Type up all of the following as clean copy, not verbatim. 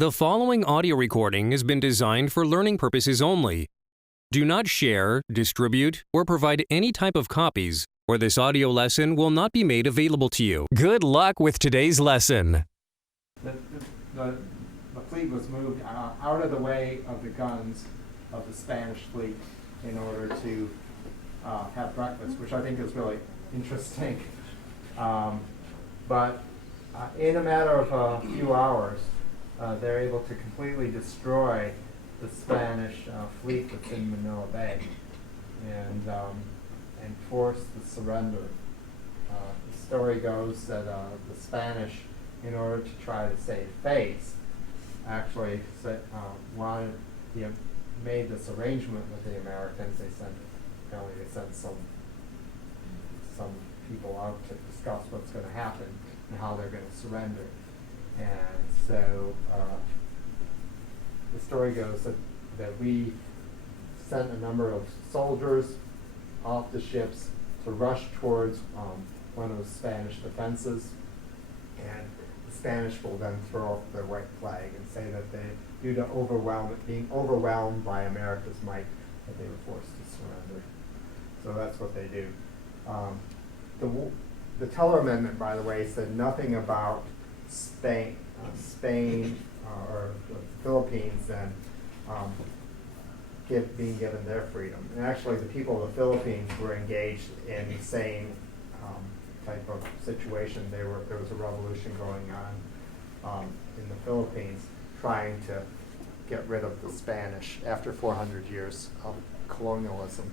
The following audio recording has been designed for learning purposes only. Do not share, distribute, or provide any type of copies, or this audio lesson will not be made available to you. Good luck with today's lesson. The fleet was moved out of the way of the guns of the Spanish fleet in order to have breakfast, which I think is really interesting. But in a matter of a few hours, they're able to completely destroy the Spanish fleet that's in Manila Bay and force the surrender. The story goes that the Spanish, in order to try to save face, actually made this arrangement with the Americans. They sent some people out to discuss what's going to happen and how they're going to surrender. And so the story goes that we sent a number of soldiers off the ships to rush towards one of the Spanish defenses, and the Spanish will then throw up their white flag and say that due to being overwhelmed by America's might, that they were forced to surrender. So that's what they do. The Teller Amendment, by the way, said nothing about Spain or the Philippines then being given their freedom. And actually, the people of the Philippines were engaged in the same type of situation. There was a revolution going on in the Philippines, trying to get rid of the Spanish after 400 years of colonialism.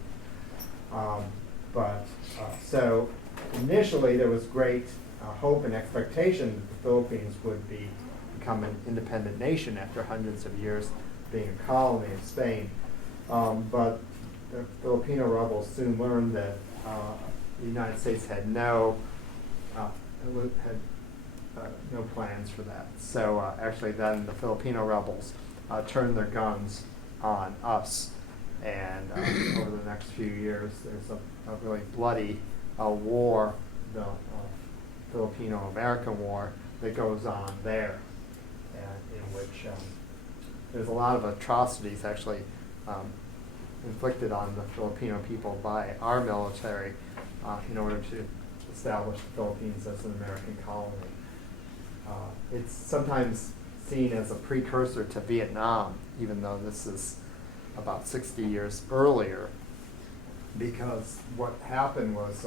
So initially, there was great hope and expectation that the Philippines would become an independent nation after hundreds of years being a colony of Spain. But the Filipino rebels soon learned that the United States had no plans for that. So actually then the Filipino rebels turned their guns on us. And over the next few years, there's a really bloody war, the Filipino-American War, that goes on there, and in which there's a lot of atrocities actually inflicted on the Filipino people by our military in order to establish the Philippines as an American colony. It's sometimes seen as a precursor to Vietnam, even though this is about 60 years earlier, because what happened was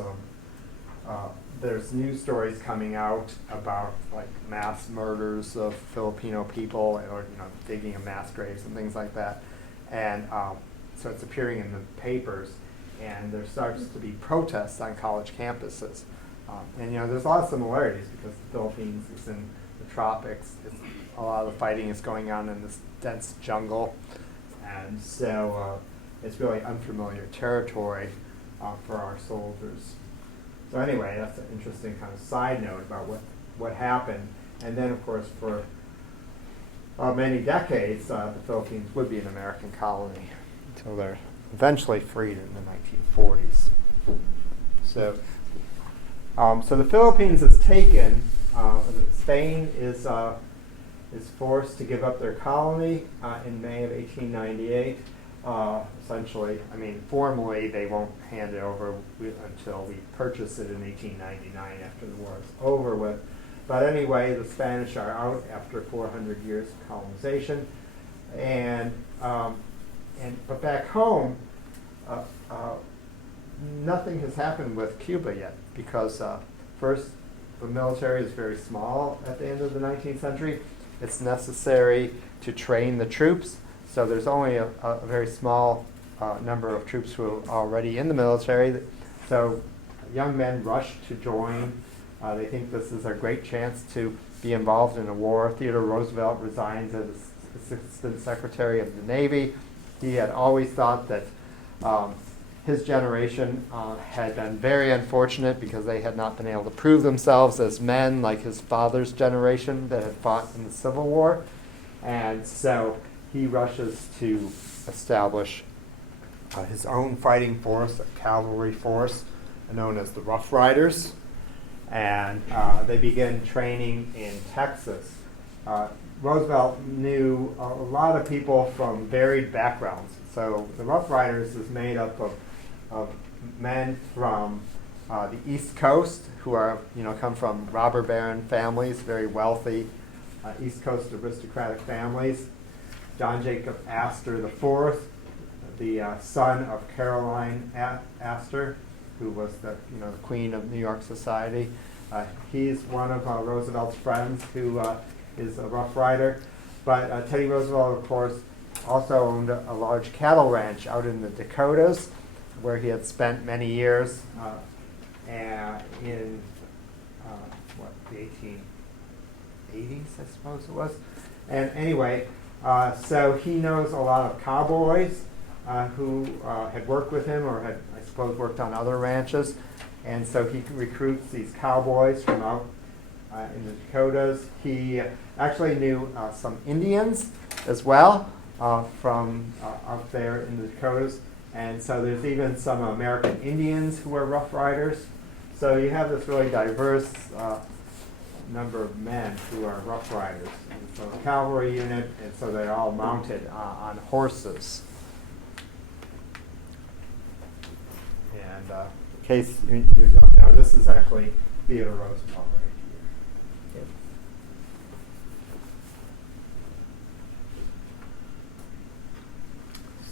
there's news stories coming out about like mass murders of Filipino people, or digging of mass graves and things like that, and so it's appearing in the papers, and there starts to be protests on college campuses, and there's a lot of similarities because the Philippines is in the tropics. A lot of the fighting is going on in this dense jungle, and so it's really unfamiliar territory for our soldiers. So anyway, that's an interesting kind of side note about what happened. And then, of course, for many decades, the Philippines would be an American colony until they're eventually freed in the 1940s. So the Philippines is taken. Spain is forced to give up their colony in May of 1898. Essentially, formally they won't hand it over until we purchase it in 1899 after the war is over with. But anyway, the Spanish are out after 400 years of colonization, but back home, nothing has happened with Cuba yet, because first, the military is very small at the end of the 19th century. It's necessary to train the troops. So there's only a very small number of troops who are already in the military. So young men rush to join. They think this is a great chance to be involved in a war. Theodore Roosevelt resigns as Assistant Secretary of the Navy. He had always thought that his generation had been very unfortunate because they had not been able to prove themselves as men like his father's generation that had fought in the Civil War. And so he rushes to establish his own fighting force, a cavalry force known as the Rough Riders, and they begin training in Texas. Roosevelt knew a lot of people from varied backgrounds. So the Rough Riders is made up of men from the East Coast who are, come from robber baron families, very wealthy East Coast aristocratic families. John Jacob Astor IV, the son of Caroline Astor, who was the queen of New York society. He's one of Roosevelt's friends who is a Rough Rider. But Teddy Roosevelt, of course, also owned a large cattle ranch out in the Dakotas, where he had spent many years in the 1880s, I suppose it was. And anyway, so he knows a lot of cowboys who had worked with him or had, I suppose, worked on other ranches. And so he recruits these cowboys from out in the Dakotas. He actually knew some Indians as well from up there in the Dakotas. And so there's even some American Indians who are Rough Riders. So you have this really diverse number of men who are Rough Riders. And so a cavalry unit, and so they're all mounted on horses. And in case you don't know, this is actually Theodore Roosevelt right here.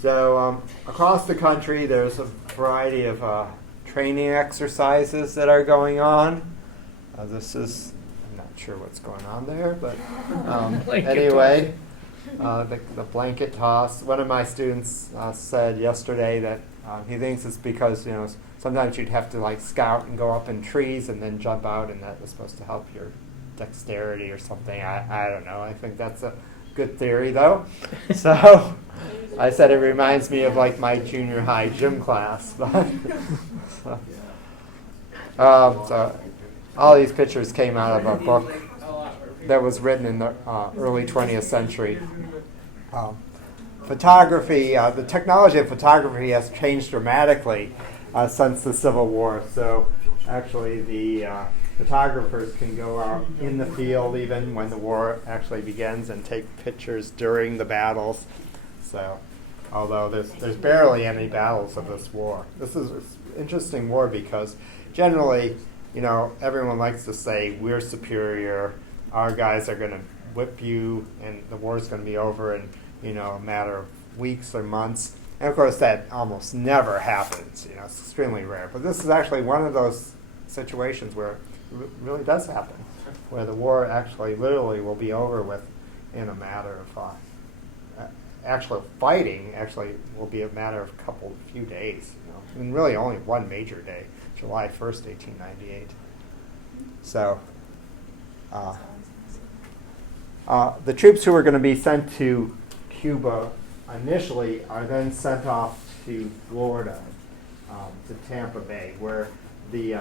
So across the country, there's a variety of training exercises that are going on. This is, I'm not sure what's going on there, but anyway, the blanket toss. One of my students said yesterday that he thinks it's because, sometimes you'd have to scout and go up in trees and then jump out, and that was supposed to help your dexterity or something. I don't know. I think that's a good theory, though. So I said it reminds me of my junior high gym class. So all these pictures came out of a book that was written in the early 20th century. Photography, the technology of photography has changed dramatically since the Civil War. So actually the photographers can go out in the field even when the war actually begins and take pictures during the battles. So although there's barely any battles of this war. This is an interesting war because generally, everyone likes to say we're superior, our guys are going to whip you, and the war's going to be over in a matter of weeks or months. And of course, that almost never happens. It's extremely rare. But this is actually one of those situations where it really does happen, where the war actually literally will be over with in a matter of actual fighting. Actually, will be a matter of a few days. And really only one major day, July 1st, 1898. So the troops who are going to be sent to Cuba initially are then sent off to Florida, to Tampa Bay, where the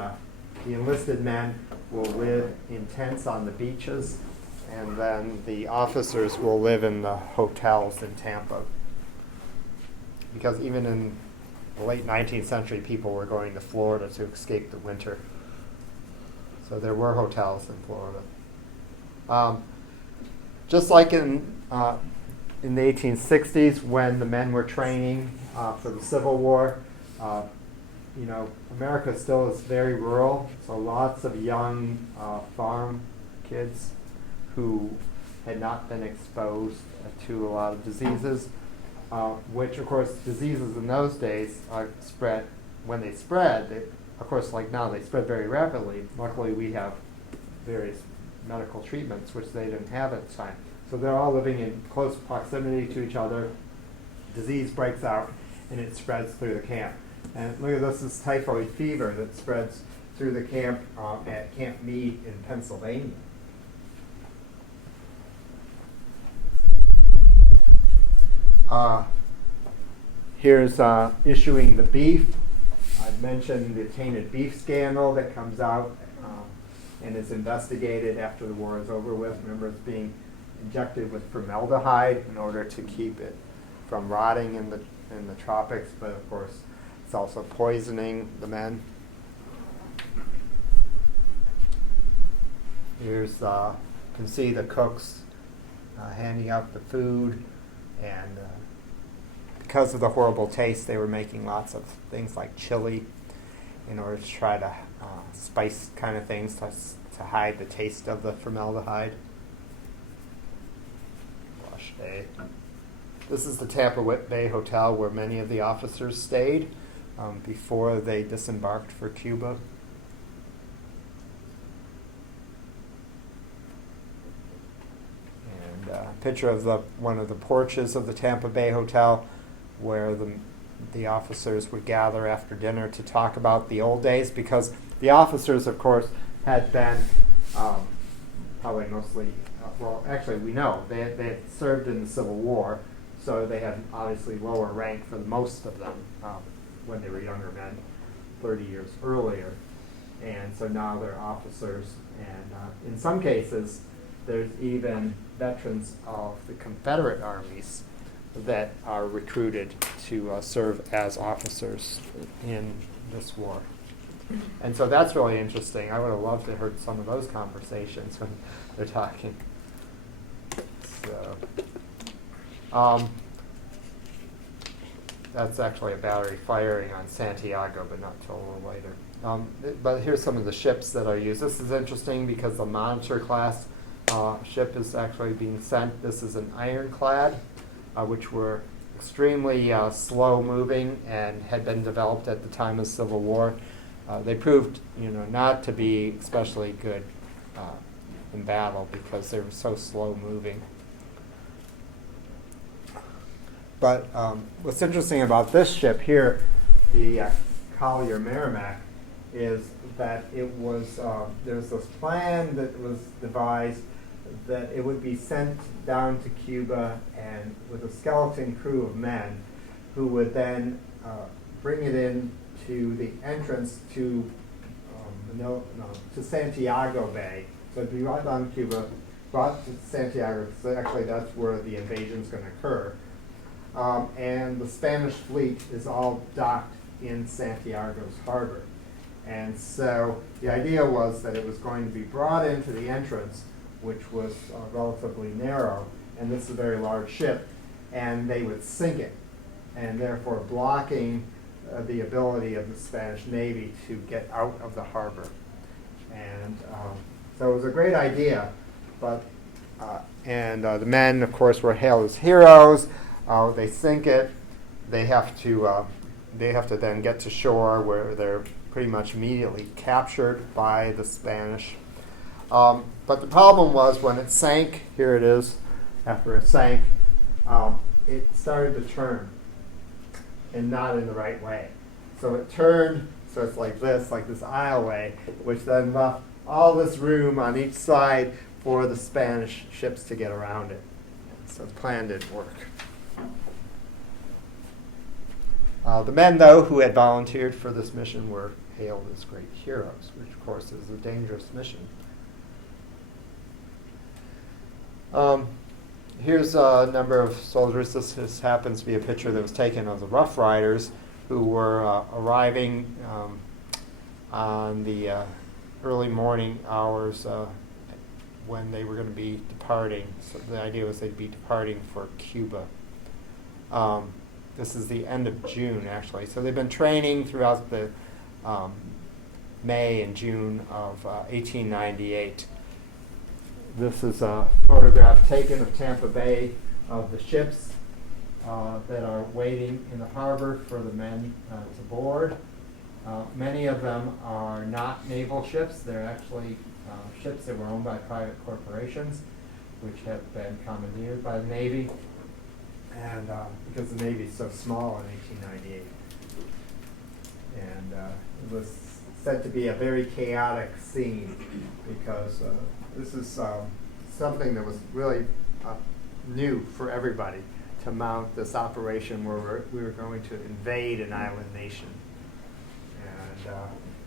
enlisted men will live in tents on the beaches, and then the officers will live in the hotels in Tampa. Because even in the late 19th century, people were going to Florida to escape the winter. So there were hotels in Florida. Just like in the 1860s, when the men were training for the Civil War, America still is very rural, so lots of young farm kids who had not been exposed to a lot of diseases, which, of course, diseases in those days spread. When they spread, of course, like now, they spread very rapidly. Luckily, we have various medical treatments, which they didn't have at the time. So they're all living in close proximity to each other. Disease breaks out, and it spreads through the camp. And look at this is typhoid fever that spreads through the camp at Camp Meade in Pennsylvania. Here's issuing the beef. I've mentioned the tainted beef scandal that comes out and is investigated after the war is over with. Remember, it's being injected with formaldehyde in order to keep it from rotting in the tropics, but of course it's also poisoning the men. Here's you can see the cooks handing out the food, and because of the horrible taste, they were making lots of things like chili in order to try to spice kind of things to hide the taste of the formaldehyde. Wash day. This is the Tampa Bay Hotel where many of the officers stayed before they disembarked for Cuba. And a picture of one of the porches of the Tampa Bay Hotel where the officers would gather after dinner to talk about the old days, because the officers, of course, had been probably mostly, well, actually we know, they had served in the Civil War, so they had obviously lower rank for most of them when they were younger men, 30 years earlier. And so now they're officers, and in some cases, there's even veterans of the Confederate armies that are recruited to serve as officers in this war. And so that's really interesting. I would have loved to have heard some of those conversations when they're talking. So, that's actually a battery firing on Santiago, but not till a little later. But here's some of the ships that are used. This is interesting because the Monitor class ship is actually being sent. This is an ironclad, which were extremely slow moving and had been developed at the time of the Civil War. They proved, not to be especially good in battle because they were so slow moving. But what's interesting about this ship here, the Collier Merrimack, is that it was there's this plan that was devised that it would be sent down to Cuba and with a skeleton crew of men who would then bring it in to the entrance to Santiago Bay. So it'd be brought down to Cuba, brought to Santiago, so actually that's where the invasion's going to occur. And the Spanish fleet is all docked in Santiago's harbor. And so the idea was that it was going to be brought into the entrance, which was relatively narrow, and this is a very large ship, and they would sink it, and therefore blocking the ability of the Spanish Navy to get out of the harbor. And so it was a great idea, but the men, of course, were hailed as heroes. They sink it. They have to then get to shore where they're pretty much immediately captured by the Spanish. But the problem was when it sank, here it is, after it sank, it started to turn, and not in the right way. So it turned, so it's like this aisleway, which then left all this room on each side for the Spanish ships to get around it. So the plan didn't work. The men, though, who had volunteered for this mission were hailed as great heroes, which, of course, is a dangerous mission. Here's a number of soldiers. This happens to be a picture that was taken of the Rough Riders who were arriving on the early morning hours when they were going to be departing. So the idea was they'd be departing for Cuba. This is the end of June, actually. So they've been training throughout the May and June of 1898. This is a photograph taken of Tampa Bay of the ships that are waiting in the harbor for the men to board. Many of them are not naval ships. They're actually ships that were owned by private corporations, which have been commandeered by the Navy. And because the Navy is so small in 1898. And it was said to be a very chaotic scene because this is something that was really new for everybody, to mount this operation where we were going to invade an island nation. And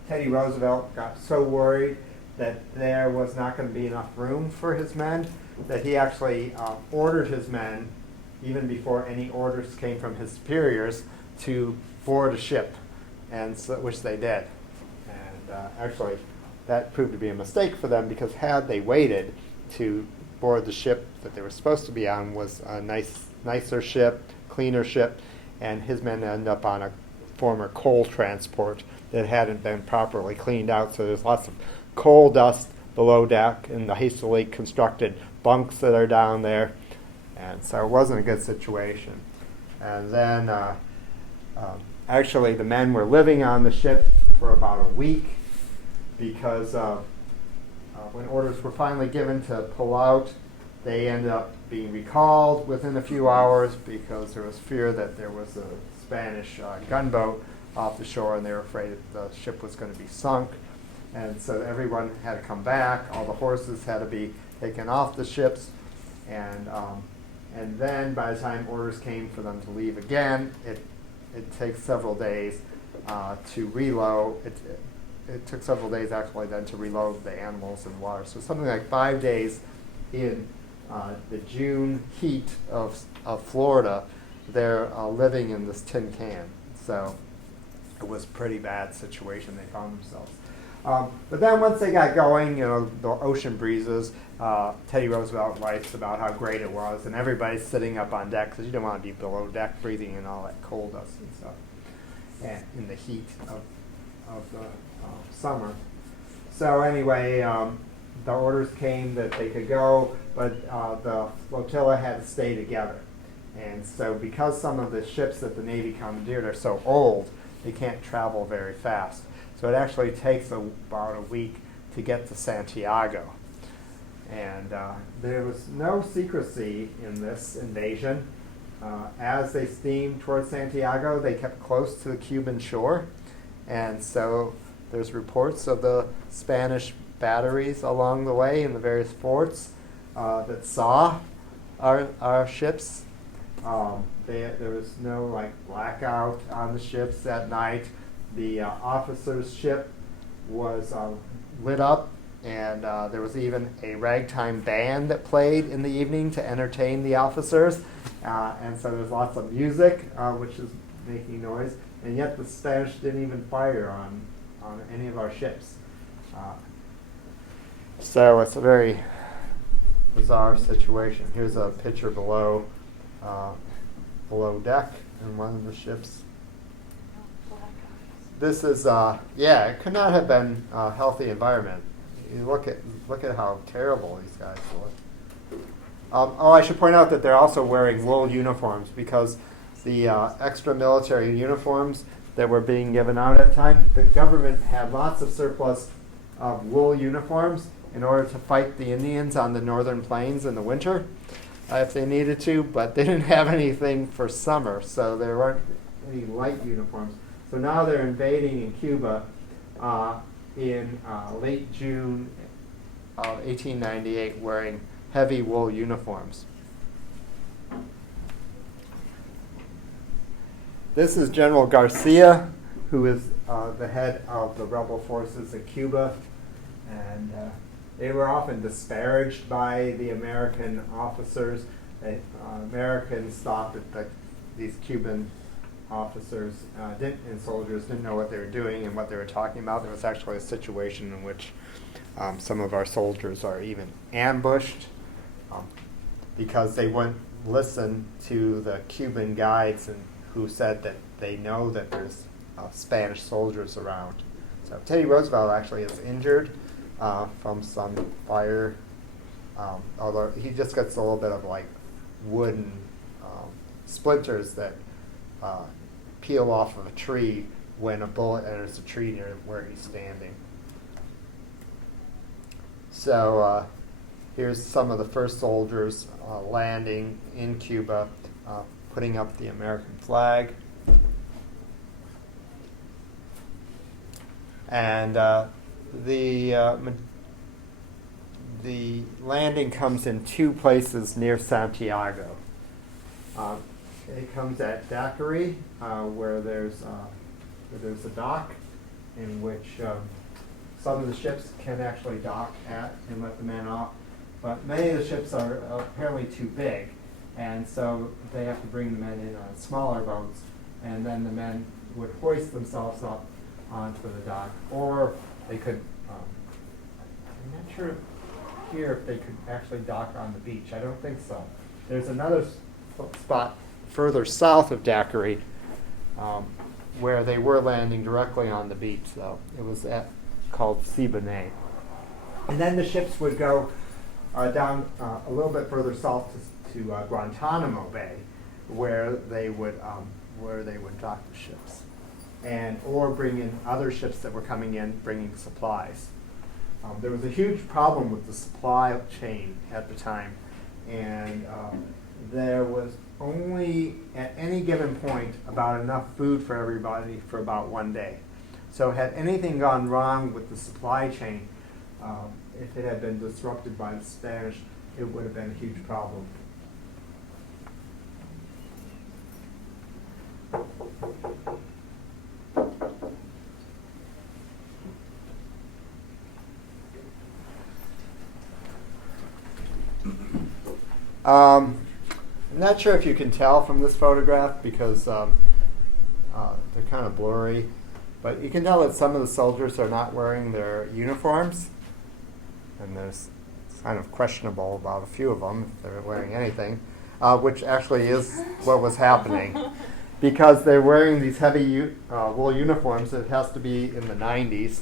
Teddy Roosevelt got so worried that there was not going to be enough room for his men that he actually ordered his men, even before any orders came from his superiors, to board a ship, and so, which they did. And actually, that proved to be a mistake for them, because had they waited to board the ship that they were supposed to be on was a nicer ship, cleaner ship, and his men ended up on a former coal transport that hadn't been properly cleaned out, so there's lots of coal dust below deck in the hastily constructed bunks that are down there, and so it wasn't a good situation. And then actually the men were living on the ship for about a week because when orders were finally given to pull out, they ended up being recalled within a few hours because there was fear that there was a Spanish gunboat off the shore, and they were afraid that the ship was going to be sunk. And so everyone had to come back. All the horses had to be taken off the ships. And then by the time orders came for them to leave again, it takes several days to reload. It took several days actually then to reload the animals in water. So something like 5 days in the June heat of Florida, they're living in this tin can. So it was a pretty bad situation they found themselves. But then once they got going, the ocean breezes, Teddy Roosevelt writes about how great it was, and everybody's sitting up on deck because you don't want to be below deck breathing in all that coal dust and stuff, and in the heat of the summer. So anyway, the orders came that they could go, but the flotilla had to stay together. And so because some of the ships that the Navy commandeered are so old, they can't travel very fast. So it actually takes about a week to get to Santiago. And there was no secrecy in this invasion. As they steamed towards Santiago, they kept close to the Cuban shore. And so there's reports of the Spanish batteries along the way in the various forts that saw our ships. There was no blackout on the ships at night. The officer's ship was lit up, and there was even a ragtime band that played in the evening to entertain the officers. And so there's lots of music, which is making noise, and yet the Spanish didn't even fire on any of our ships. So it's a very bizarre situation. Here's a picture below deck in one of the ships. This is, it could not have been a healthy environment. You look at how terrible these guys look. I should point out that they're also wearing wool uniforms because the extra military uniforms that were being given out at the time, the government had lots of surplus of wool uniforms in order to fight the Indians on the northern plains in the winter if they needed to, but they didn't have anything for summer, so there weren't any light uniforms. So now they're invading in Cuba in late June of 1898 wearing heavy wool uniforms. This is General Garcia, who is the head of the rebel forces in Cuba, and they were often disparaged by the American officers. Americans thought that these Cuban officers and soldiers didn't know what they were doing and what they were talking about. There was actually a situation in which some of our soldiers are even ambushed because they wouldn't listen to the Cuban guides and who said that they know that there's Spanish soldiers around. So Teddy Roosevelt actually is injured from some fire, although he just gets a little bit of wooden splinters that peel off of a tree when a bullet enters a tree near where he's standing. So here's some of the first soldiers landing in Cuba, putting up the American flag. And the landing comes in two places near Santiago. It comes at Daiquiri, where there's a dock in which some of the ships can actually dock at and let the men off, but many of the ships are apparently too big, and so they have to bring the men in on smaller boats, and then the men would hoist themselves up onto the dock, or they could, I'm not sure here if they could actually dock on the beach. I don't think so. There's another spot further south of Daiquiri where they were landing directly on the beach, though. It was called Siboney. And then the ships would go down a little bit further south to Guantanamo Bay, where they would dock the ships, or bring in other ships that were coming in bringing supplies. There was a huge problem with the supply chain at the time, and there was only at any given point about enough food for everybody for about one day. So had anything gone wrong with the supply chain, if it had been disrupted by the Spanish, it would have been a huge problem. I'm not sure if you can tell from this photograph because they're kind of blurry, but you can tell that some of the soldiers are not wearing their uniforms, and it's kind of questionable about a few of them if they're wearing anything, which actually is what was happening. Because they're wearing these heavy wool uniforms, it has to be in the 90s.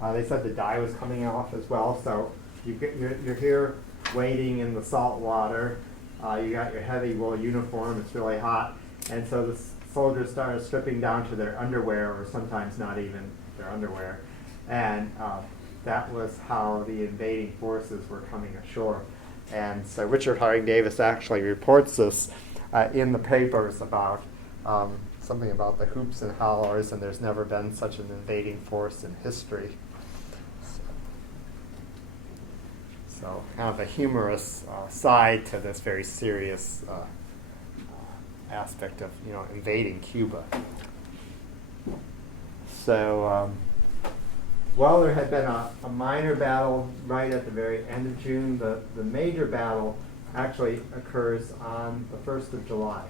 They said the dye was coming off as well, so you're here wading in the salt water. You got your heavy wool uniform, it's really hot, and so the soldiers started stripping down to their underwear, or sometimes not even their underwear, and that was how the invading forces were coming ashore. And so Richard Harding Davis actually reports this in the papers about something about the hoops and hollers, and there's never been such an invading force in history. So kind of a humorous side to this very serious aspect of invading Cuba. So well, there had been a minor battle right at the very end of June. The major battle actually occurs on the 1st of July.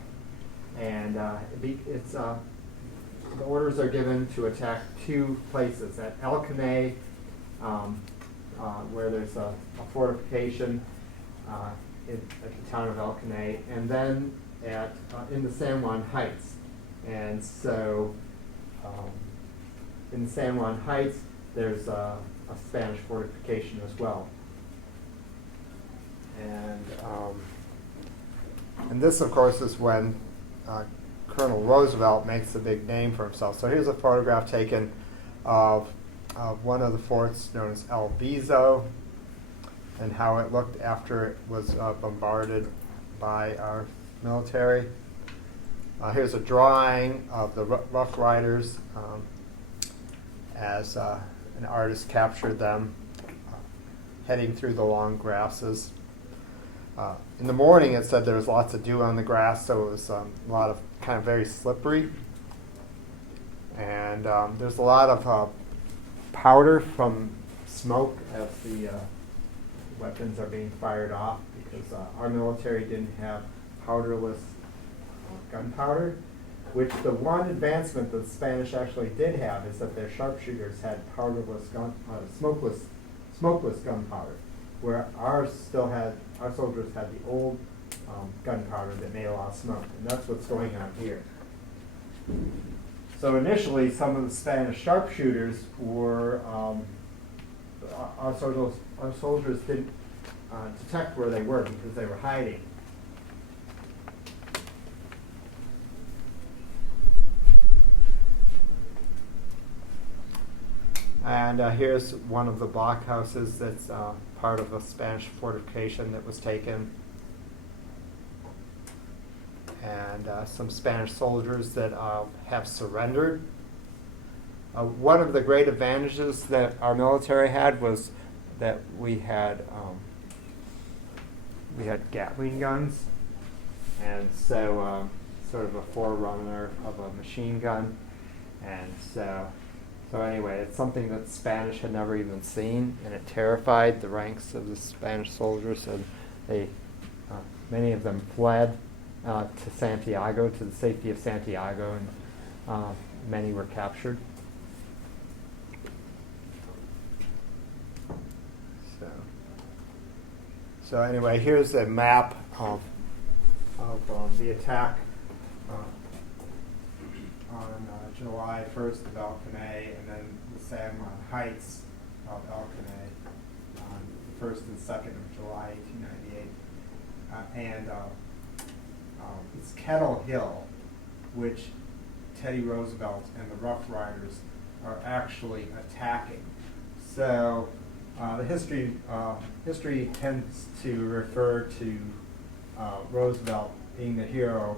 And the orders are given to attack two places, at El Caney, where there's a fortification at the town of El Caney, and then in the San Juan Heights. And so in San Juan Heights, there's a Spanish fortification as well. And this, of course, is when Colonel Roosevelt makes a big name for himself. So here's a photograph taken of one of the forts known as El Viso, and how it looked after it was bombarded by our military. Here's a drawing of the Rough Riders as an artist captured them heading through the long grasses. In the morning, it said there was lots of dew on the grass, so it was a lot of kind of very slippery. And there's a lot of powder from smoke as the weapons are being fired off, because our military didn't have powderless gunpowder, which the one advancement that the Spanish actually did have is that their sharpshooters had powderless smokeless gunpowder, where our soldiers had the old gunpowder that made a lot of smoke, and that's what's going on here. So initially, some of the Spanish sharpshooters were our soldiers didn't detect where they were because they were hiding. And here's one of the blockhouses that's part of a Spanish fortification that was taken. And some Spanish soldiers that have surrendered. One of the great advantages that our military had was that we had Gatling guns, and so sort of a forerunner of a machine gun. And so anyway, it's something that the Spanish had never even seen, and it terrified the ranks of the Spanish soldiers. So many of them fled to Santiago, to the safety of Santiago, and many were captured. So anyway, here's a map of the attack on July 1st of El Caney, and then the San Juan Heights of El Caney on the 1st and 2nd of July, 1898. It's Kettle Hill, which Teddy Roosevelt and the Rough Riders are actually attacking. So the history tends to refer to Roosevelt being the hero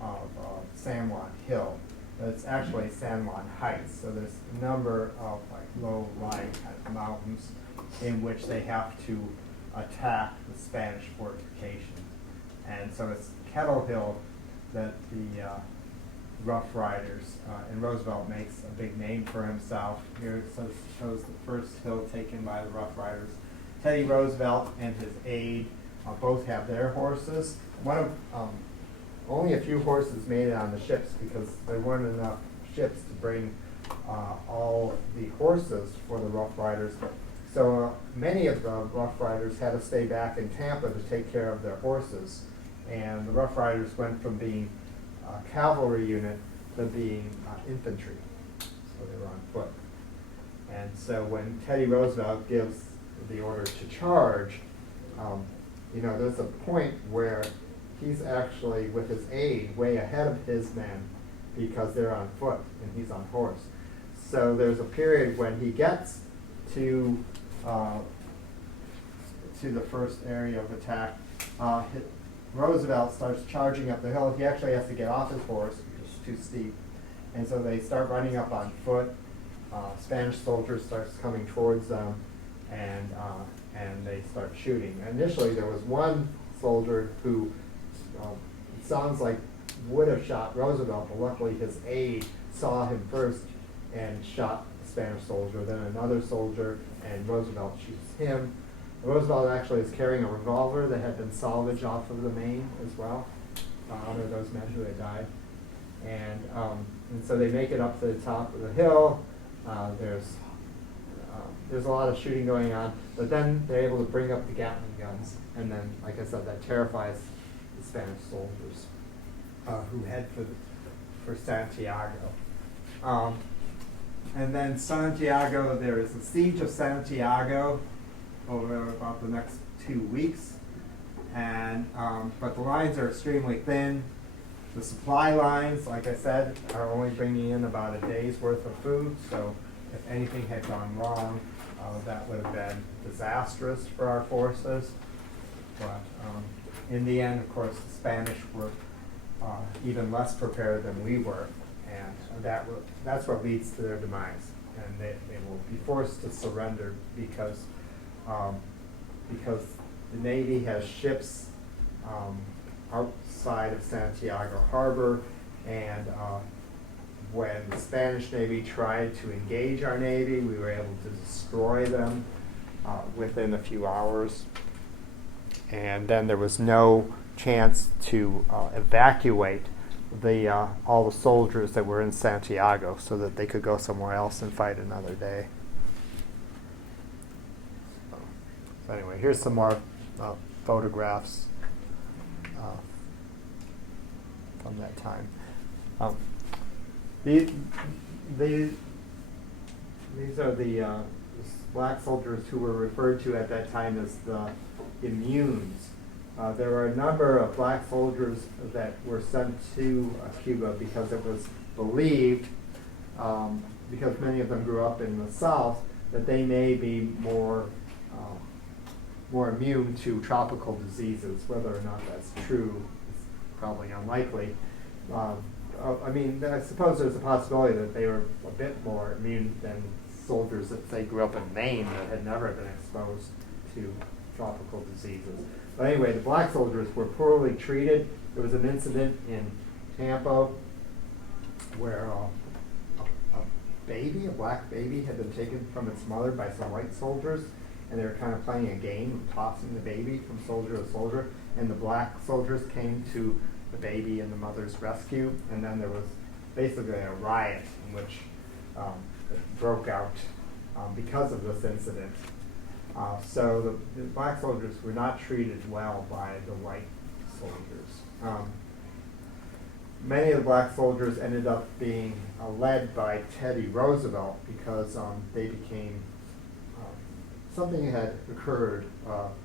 of San Juan Hill. But it's actually San Juan Heights. So there's a number of like low-lying kind of mountains in which they have to attack the Spanish fortifications. And so it's Kettle Hill that the Rough Riders, and Roosevelt makes a big name for himself. Here it shows the first hill taken by the Rough Riders. Teddy Roosevelt and his aide both have their horses. Only a few horses made it on the ships because there weren't enough ships to bring all the horses for the Rough Riders. So many of the Rough Riders had to stay back in Tampa to take care of their horses. And the Rough Riders went from being a cavalry unit to being infantry. So they were on foot. And so when Teddy Roosevelt gives the order to charge, there's a point where he's actually, with his aide, way ahead of his men because they're on foot and he's on horse. So there's a period when he gets to the first area of attack. Roosevelt starts charging up the hill. He actually has to get off his horse because it's too steep. And so they start running up on foot. Spanish soldiers starts coming towards them, and they start shooting. Initially, there was one soldier who it sounds like would have shot Roosevelt, but luckily his aide saw him first and shot the Spanish soldier. Then another soldier, and Roosevelt shoots him. Roosevelt actually is carrying a revolver that had been salvaged off of the Maine as well, under those men who had died. And so they make it up to the top of the hill. There's a lot of shooting going on, but then they're able to bring up the Gatling guns, and then, like I said, that terrifies the Spanish soldiers who head for Santiago. And then Santiago, there is the siege of Santiago over about the next 2 weeks, and but the lines are extremely thin. The supply lines, like I said, are only bringing in about a day's worth of food, so if anything had gone wrong, that would have been disastrous for our forces. But in the end, of course, the Spanish were even less prepared than we were, and that's what leads to their demise. And they will be forced to surrender because the Navy has ships outside of Santiago Harbor, and when the Spanish Navy tried to engage our Navy, we were able to destroy them within a few hours. And then there was no chance to evacuate all the soldiers that were in Santiago so that they could go somewhere else and fight another day. So anyway, here's some more photographs from that time. These are the black soldiers who were referred to at that time as the immunes. There were a number of black soldiers that were sent to Cuba because it was believed, because many of them grew up in the South, that they may be more immune to tropical diseases. Whether or not that's true is probably unlikely. I suppose there's a possibility that they were a bit more immune than soldiers that, say, grew up in Maine that had never been exposed to tropical diseases. But anyway, the black soldiers were poorly treated. There was an incident in Tampa where a black baby, had been taken from its mother by some white soldiers, and they were kind of playing a game of tossing the baby from soldier to soldier, and the black soldiers came to the baby and the mother's rescue, and then there was basically a riot in which it broke out because of this incident. So the black soldiers were not treated well by the white soldiers. Many of the black soldiers ended up being led by Teddy Roosevelt because they became, something had occurred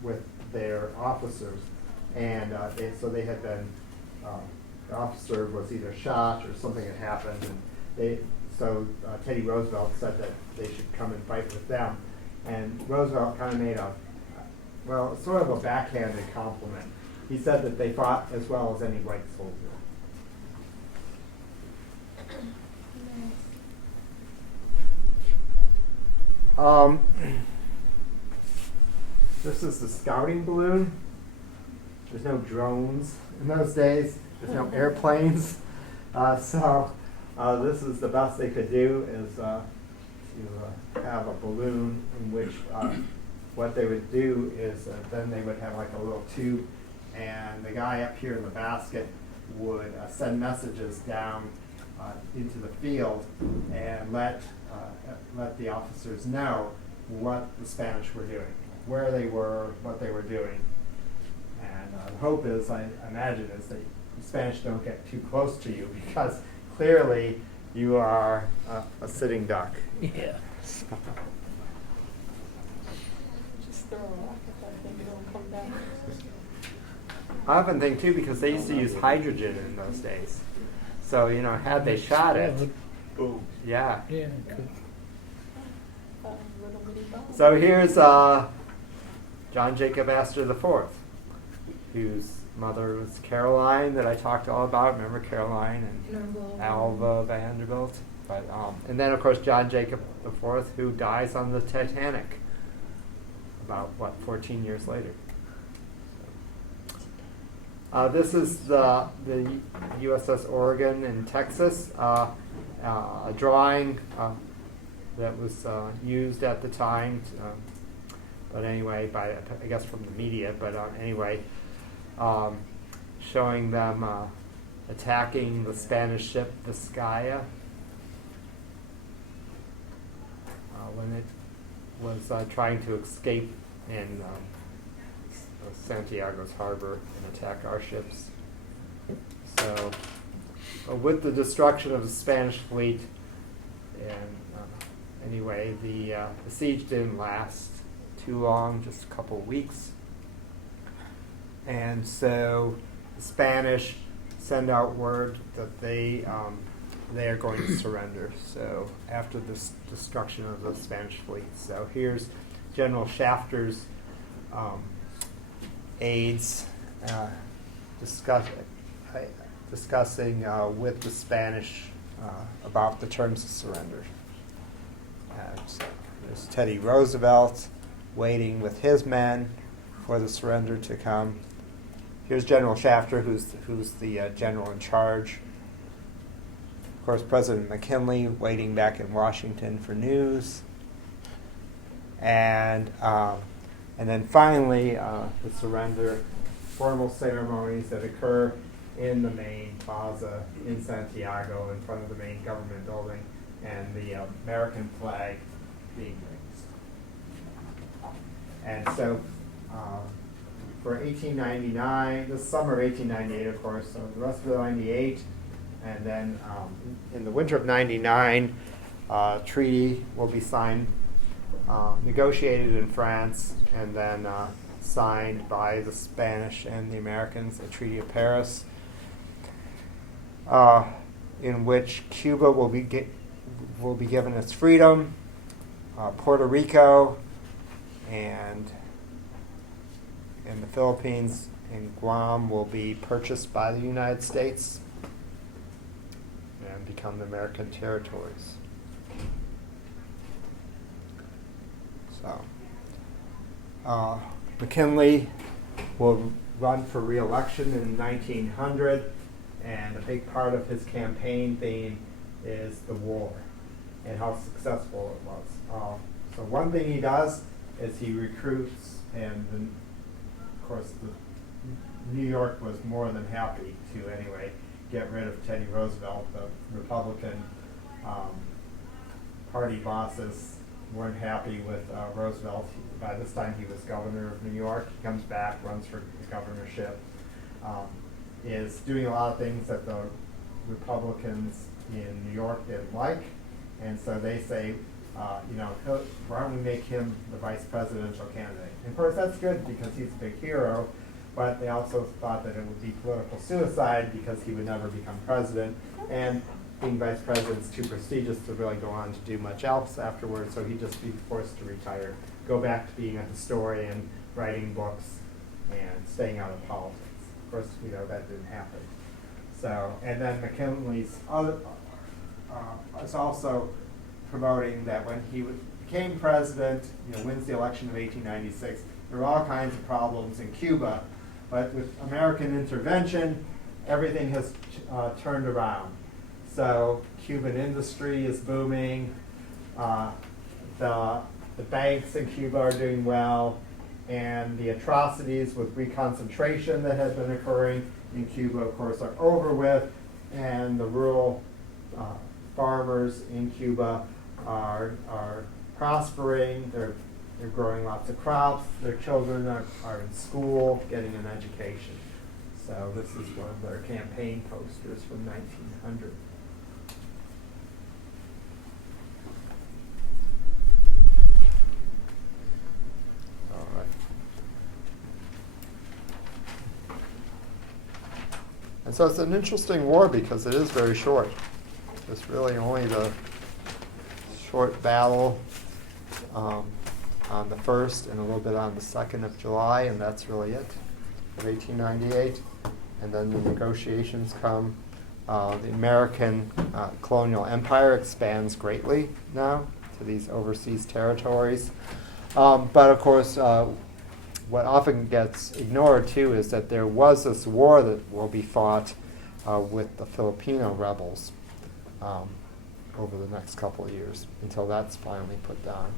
with their officers, and so they had been, the officer was either shot or something had happened, and Teddy Roosevelt said that they should come and fight with them. And Roosevelt kind of made sort of a backhanded compliment. He said that they fought as well as any white soldier. This is the scouting balloon. There's no drones in those days. There's no airplanes. This is the best they could do is to have a balloon in which what they would do is then they would have like a little tube, and the guy up here in the basket would send messages down into the field and let the officers know what the Spanish were doing, where they were, what they were doing. And the hope is, I imagine, is that the Spanish don't get too close to you, because clearly you are a sitting duck. Yeah. Just throw a rock at that thing, it'll come back. I often think too, because they used to use hydrogen in those days. So, had they shot it, Boom. yeah. Yeah, it could. Little bitty bomb. So here's John Jacob Astor IV, whose mother was Caroline, that I talked all about. Remember Caroline and Alva Vanderbilt? But and then of course John Jacob IV, who dies on the Titanic about 14 years later. This is the USS Oregon in Texas, a drawing that was used at the time, but anyway, I guess from the media, but anyway, showing them attacking the Spanish ship Vizcaya when it was trying to escape in Santiago's harbor and attack our ships. So, with the destruction of the Spanish fleet, and anyway, the siege didn't last too long, just a couple of weeks. And so the Spanish send out word that they are going to surrender. So after this destruction of the Spanish fleet. So here's General Shafter's aides discussing with the Spanish about the terms of surrender. So there's Teddy Roosevelt waiting with his men for the surrender to come. Here's General Shafter, who's the general in charge. Of course, President McKinley waiting back in Washington for news. And then finally, the surrender formal ceremonies that occur in the main plaza in Santiago in front of the main government building, and the American flag being raised. And so for 1899, the summer of 1898, of course, so the rest of 98, and then in the winter of 99, treaty will be signed, negotiated in France, and then signed by the Spanish and the Americans, the Treaty of Paris, in which Cuba will be given its freedom, Puerto Rico, and the Philippines and Guam will be purchased by the United States and become American territories. So, McKinley will run for re-election in 1900, and a big part of his campaign theme is the war and how successful it was. So one thing he does is he recruits, and of course New York was more than happy to anyway get rid of Teddy Roosevelt, the Republican Party bosses weren't happy with Roosevelt. By this time, he was governor of New York. He comes back, runs for the governorship, is doing a lot of things that the Republicans in New York didn't like, and so they say, why don't we make him the vice presidential candidate? And of course, that's good because he's a big hero, but they also thought that it would be political suicide because he would never become president, and being vice president is too prestigious to really go on to do much else afterwards, so he'd just be forced to retire, go back to being a historian, writing books, and staying out of politics. Of course, that didn't happen. So, and then McKinley's is also promoting that when he became president, wins the election of 1896, there were all kinds of problems in Cuba, but with American intervention, everything has turned around. So Cuban industry is booming, the banks in Cuba are doing well, and the atrocities with reconcentration that has been occurring in Cuba, of course, are over with, and the rural farmers in Cuba are prospering. They're growing lots of crops. Their children are in school, getting an education. So this is one of their campaign posters from 1900. All right. And so it's an interesting war because it is very short. It's really only the short battle on the 1st and a little bit on the 2nd of July, and that's really it of 1898. And then the negotiations come. The American colonial empire expands greatly now to these overseas territories. But of course, what often gets ignored too is that there was this war that will be fought with the Filipino rebels over the next couple of years until that's finally put down.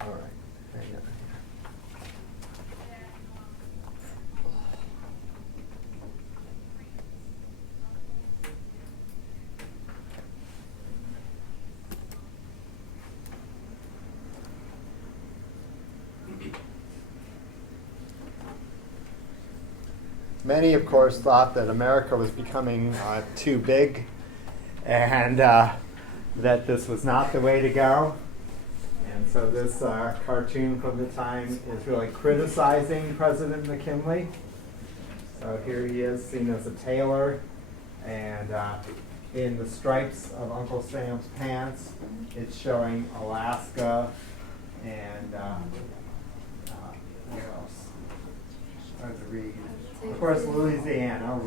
All right, hang on. Many, of course, thought that America was becoming too big and that this was not the way to go. And so this cartoon from the time is really criticizing President McKinley. So here he is seen as a tailor, and in the stripes of Uncle Sam's pants, it's showing Alaska and what else? Hard to read. Of course, Louisiana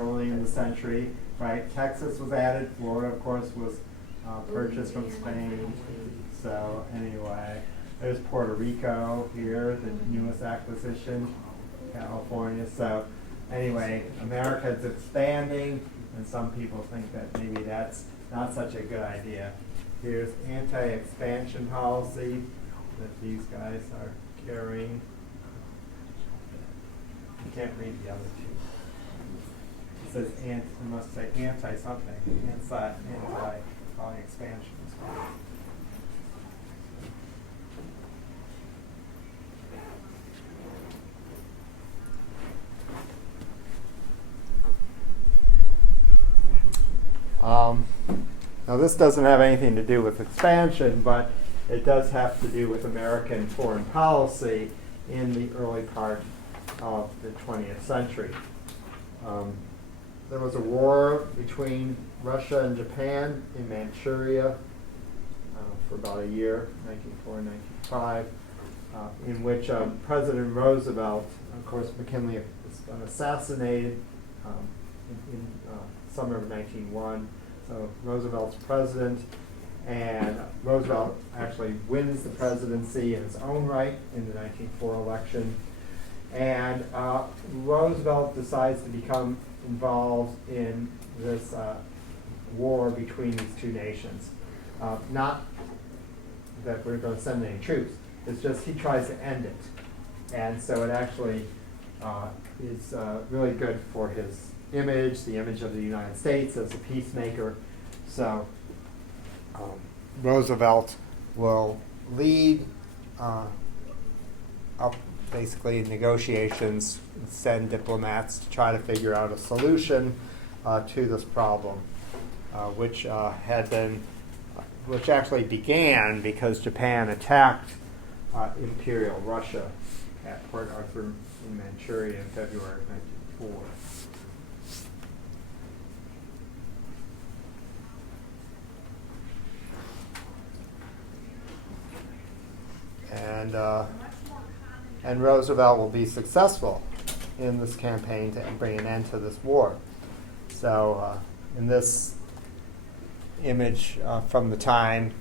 early in the century, right? Texas was added. Florida, of course, was purchased from Spain. So anyway, there's Puerto Rico here, the newest acquisition, California. So anyway, America is expanding, and some people think that maybe that's not such a good idea. Here's anti-expansion policy that these guys are carrying. You can't read the other two. It says it must say anti-something, anti-expansion. Now this doesn't have anything to do with expansion, but it does have to do with American foreign policy in the early part of the 20th century. There was a war between Russia and Japan in Manchuria for about a year, 1904-1905, in which President Roosevelt, of course McKinley was assassinated in summer of 1901. So Roosevelt's president, and Roosevelt actually wins the presidency in his own right in the 1904 election. And Roosevelt decides to become involved in this war between these two nations. Not that we're going to send any troops, it's just he tries to end it. And so it actually is really good for his image, the image of the United States as a peacemaker. So Roosevelt will lead up basically negotiations, send diplomats to try to figure out a solution to this problem, which actually began because Japan attacked Imperial Russia at Port Arthur in Manchuria in February of 1904. And Roosevelt will be successful in this campaign to bring an end to this war. So in this image from the time,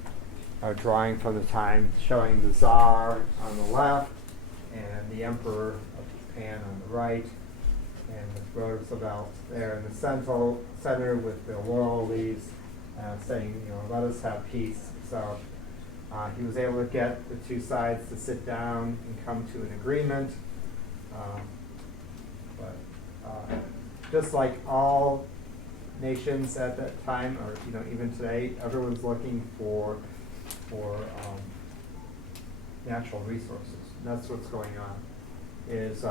or drawing from the time, showing the Tsar on the left and the Emperor of Japan on the right, and with Roosevelt there in the center with the laurel leaves saying, let us have peace. So he was able to get the two sides to sit down and come to an agreement. But just like all nations at that time, or even today, everyone's looking for natural resources. And that's what's going on. Is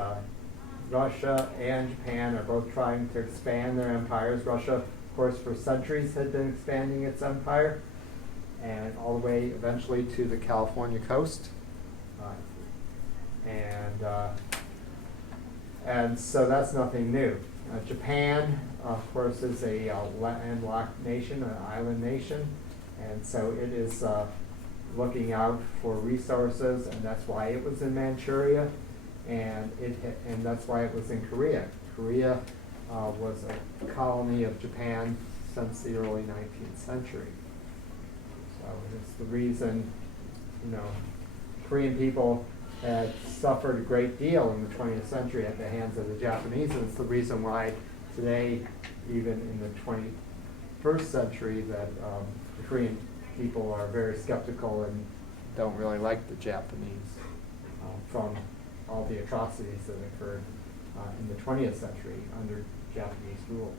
Russia and Japan are both trying to expand their empires. Russia, of course, for centuries had been expanding its empire, and all the way eventually to the California coast. And so that's nothing new. Japan, of course, is a landlocked nation, an island nation, and so it is looking out for resources, and that's why it was in Manchuria, and that's why it was in Korea. Korea was a colony of Japan since the early 19th century. So it's the reason, Korean people had suffered a great deal in the 20th century at the hands of the Japanese, and it's the reason why today, even in the 21st century, that the Korean people are very skeptical and don't really like the Japanese from all the atrocities that occurred in the 20th century under Japanese rule.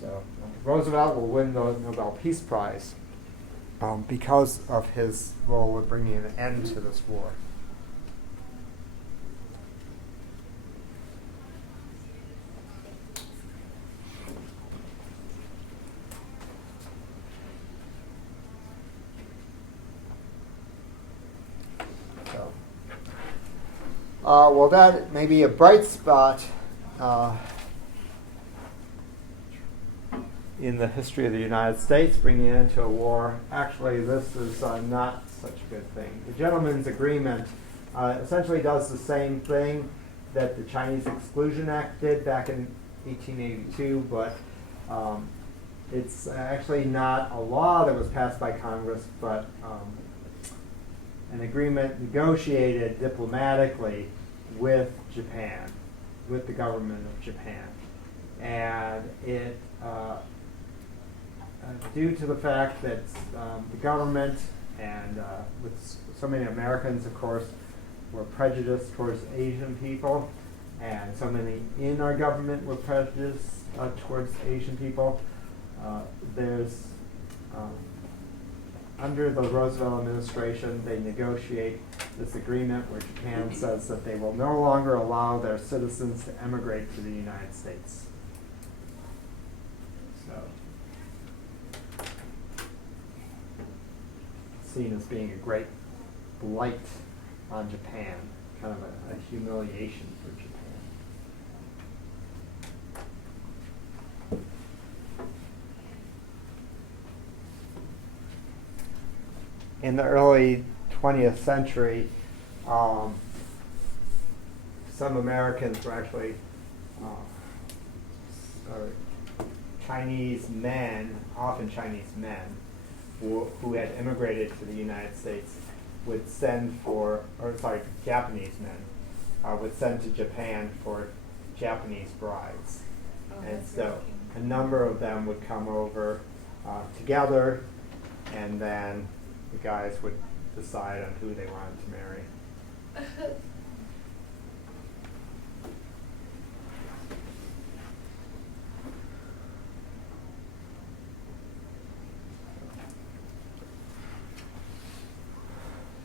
So Roosevelt will win the Nobel Peace Prize because of his role in bringing an end to this war. Well, that may be a bright spot in the history of the United States, bringing it into a war. Actually, this is not such a good thing. The Gentleman's Agreement essentially does the same thing that the Chinese Exclusion Act did back in 1882, but it's actually not a law that was passed by Congress, but an agreement negotiated diplomatically with Japan, with the government of Japan. And it, due to the fact that the government and with so many Americans, of course, were prejudiced towards Asian people, and so many in our government were prejudiced towards Asian people, there's under the Roosevelt administration, they negotiate this agreement where Japan says that they will no longer allow their citizens to emigrate to the United States. So, seen as being a great blight on Japan, kind of a humiliation for Japan. In the early 20th century, some Americans were actually Chinese men, often Chinese men, who had immigrated to the United States would send Japanese men would send to Japan for Japanese brides. And so a number of them would come over together, and then the guys would decide on who they wanted to marry.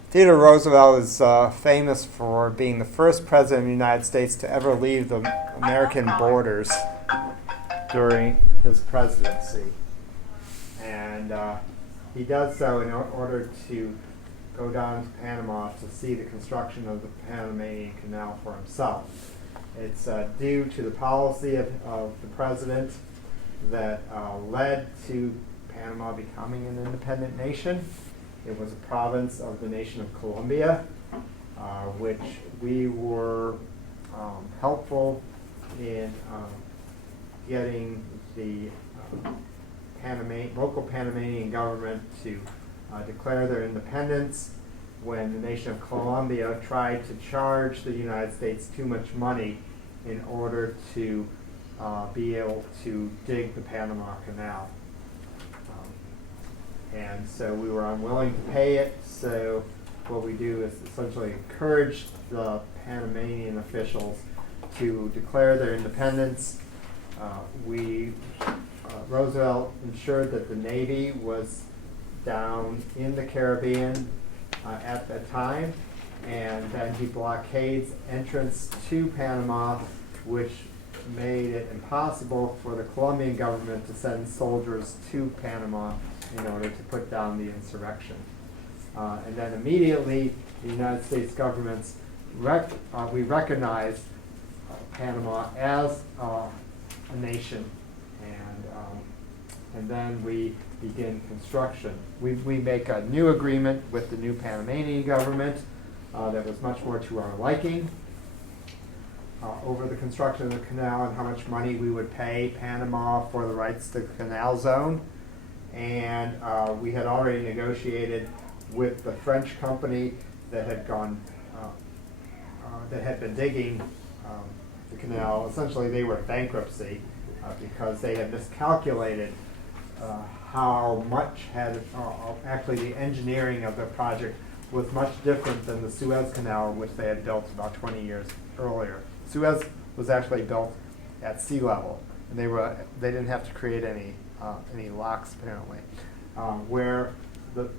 Theodore Roosevelt is famous for being the first president of the United States to ever leave the American borders during his presidency. And he does so in order to go down to Panama to see the construction of the Panamanian Canal for himself. It's due to the policy of the president that led to Panama becoming an independent nation. It was a province of the nation of Colombia, which we were helpful in getting the local Panamanian government to declare their independence when the nation of Colombia tried to charge the United States too much money in order to be able to dig the Panama Canal. And so we were unwilling to pay it, so what we do is essentially encourage the Panamanian officials to declare their independence. Roosevelt ensured that the Navy was down in the Caribbean at that time, and then he blockades entrance to Panama, which made it impossible for the Colombian government to send soldiers to Panama in order to put down the insurrection. And then immediately, the United States government's we recognized Panama as a nation, and then we begin construction. We make a new agreement with the new Panamanian government that was much more to our liking over the construction of the canal and how much money we would pay Panama for the rights to the canal zone. And we had already negotiated with the French company that had been digging the canal. Essentially, they were in bankruptcy because they had miscalculated how much actually the engineering of the project was much different than the Suez Canal, which they had built about 20 years earlier. Suez was actually built at sea level, and they didn't have to create any locks apparently. Where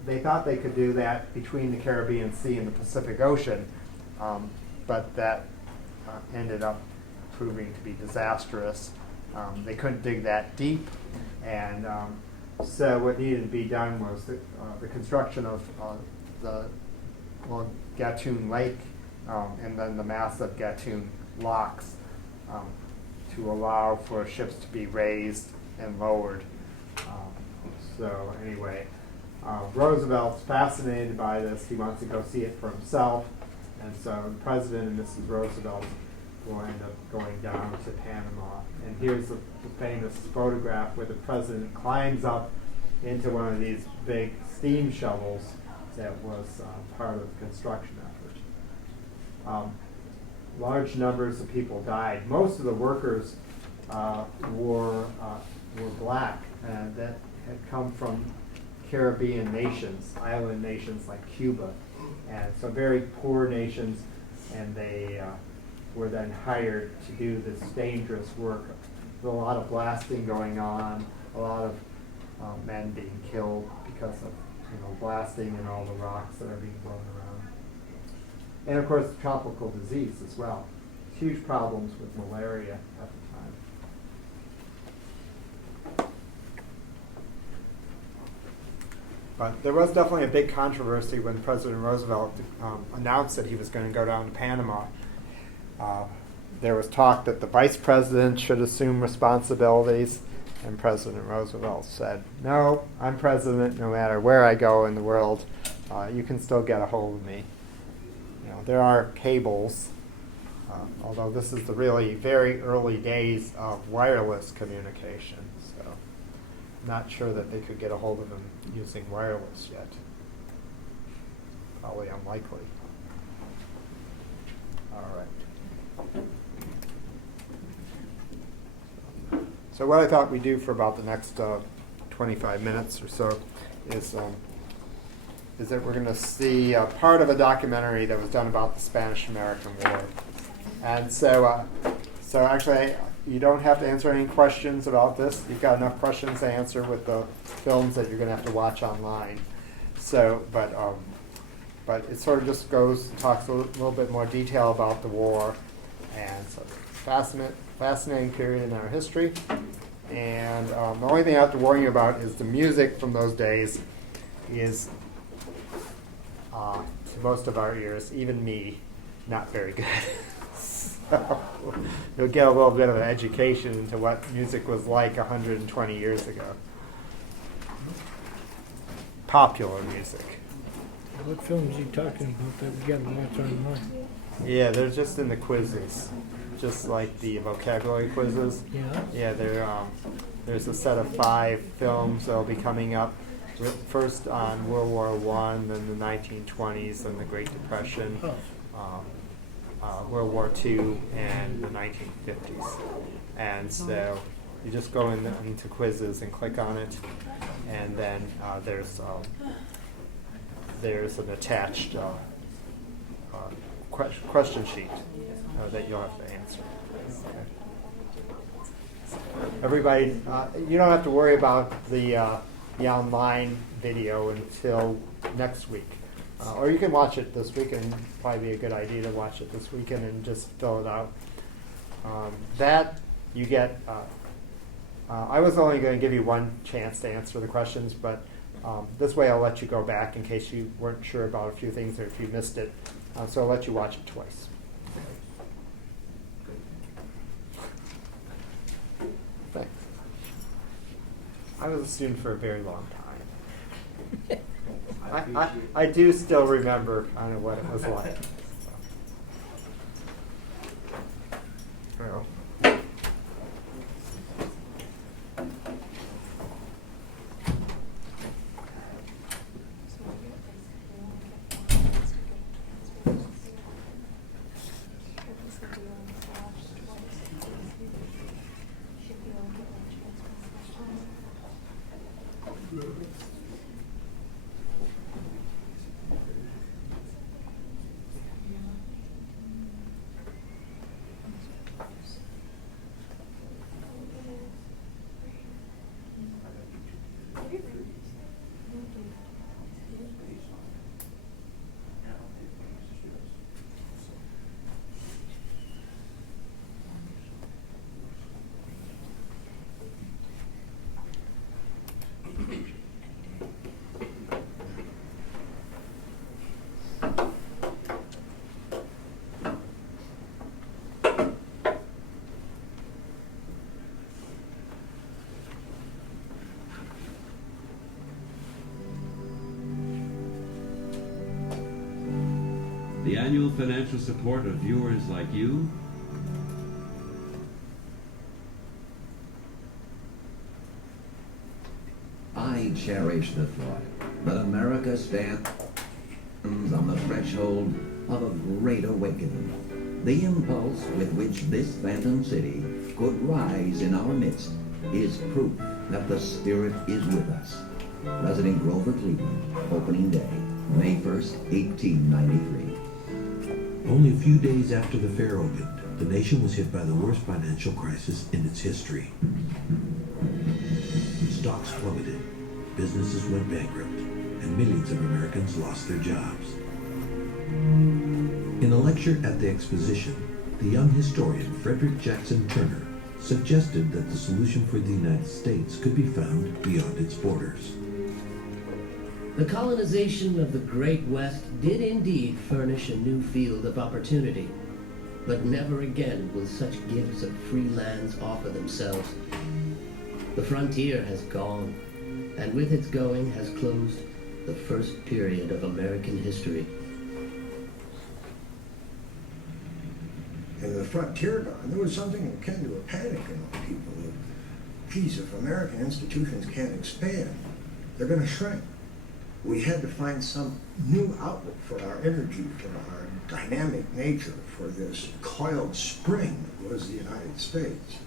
they thought they could do that between the Caribbean Sea and the Pacific Ocean, but that ended up proving to be disastrous. They couldn't dig that deep, and so what needed to be done was the construction of the Gatun Lake and then the massive Gatun locks to allow for ships to be raised and lowered. So anyway, Roosevelt's fascinated by this. He wants to go see it for himself, and so the President and Mrs. Roosevelt will end up going down to Panama. And here's the famous photograph where the President climbs up into one of these big steam shovels that was part of the construction effort. Large numbers of people died. Most of the workers were black that had come from Caribbean nations, island nations like Cuba, and so very poor nations, and they were then hired to do this dangerous work. There's a lot of blasting going on, a lot of men being killed because of blasting and all the rocks that are being blown around. And of course, tropical disease as well. Huge problems with malaria at the time. But there was definitely a big controversy when President Roosevelt announced that he was going to go down to Panama. There was talk that the vice president should assume responsibilities, and President Roosevelt said, "No, I'm president no matter where I go in the world. You can still get a hold of me." There are cables, although this is the really very early days of wireless communication, so I'm not sure that they could get a hold of him using wireless yet. Probably unlikely. All right. So what I thought we'd do for about the next 25 minutes or so is that we're going to see part of a documentary that was done about the Spanish-American War. And so actually, you don't have to answer any questions about this. You've got enough questions to answer with the films that you're going to have to watch online. So, but but it sort of just talks a little bit more detail about the war, and so fascinating period in our history. And the only thing I have to warn you about is the music from those days is, to most of our ears, even me, not very good. So you'll get a little bit of an education into what music was like 120 years ago. Popular music. What films are you talking about that we got to watch online? Yeah, they're just in the quizzes, just like the vocabulary quizzes. Yeah. Yeah, there's a set of 5 films that'll be coming up. First on World War I, then the 1920s and the Great Depression, World War II, and the 1950s. And so you just go into quizzes and click on it, and then there's an attached question sheet that you'll have to answer. Okay. Everybody, you don't have to worry about the online video until next week. Or you can watch it this weekend. Probably be a good idea to watch it this weekend and just fill it out. That you get, I was only going to give you one chance to answer the questions, but this way I'll let you go back in case you weren't sure about a few things or if you missed it. So I'll let you watch it twice. Thanks. I was a student for a very long time. I do still remember kind of what it was like. So. Well. The annual financial support of viewers like you I cherish the thought that America stands on the threshold of a great awakening. The impulse with which this phantom city could rise in our midst is proof that the Spirit is with us. President Grover Cleveland, opening day, May 1st, 1893. Only a few days after the fair opened, the nation was hit by the worst financial crisis in its history. Stocks plummeted, businesses went bankrupt, and millions of Americans lost their jobs. In a lecture at the exposition, the young historian Frederick Jackson Turner suggested that the solution for the United States could be found beyond its borders. The colonization of the Great West did indeed furnish a new field of opportunity, but never again will such gifts of free lands offer themselves. The frontier has gone, and with its going has closed the first period of American history. And the frontier gone, there was something akin to a panic among people. Geez, if American institutions can't expand, they're going to shrink. We had to find some new outlet for our energy, for our dynamic nature, for this coiled spring that was the United States.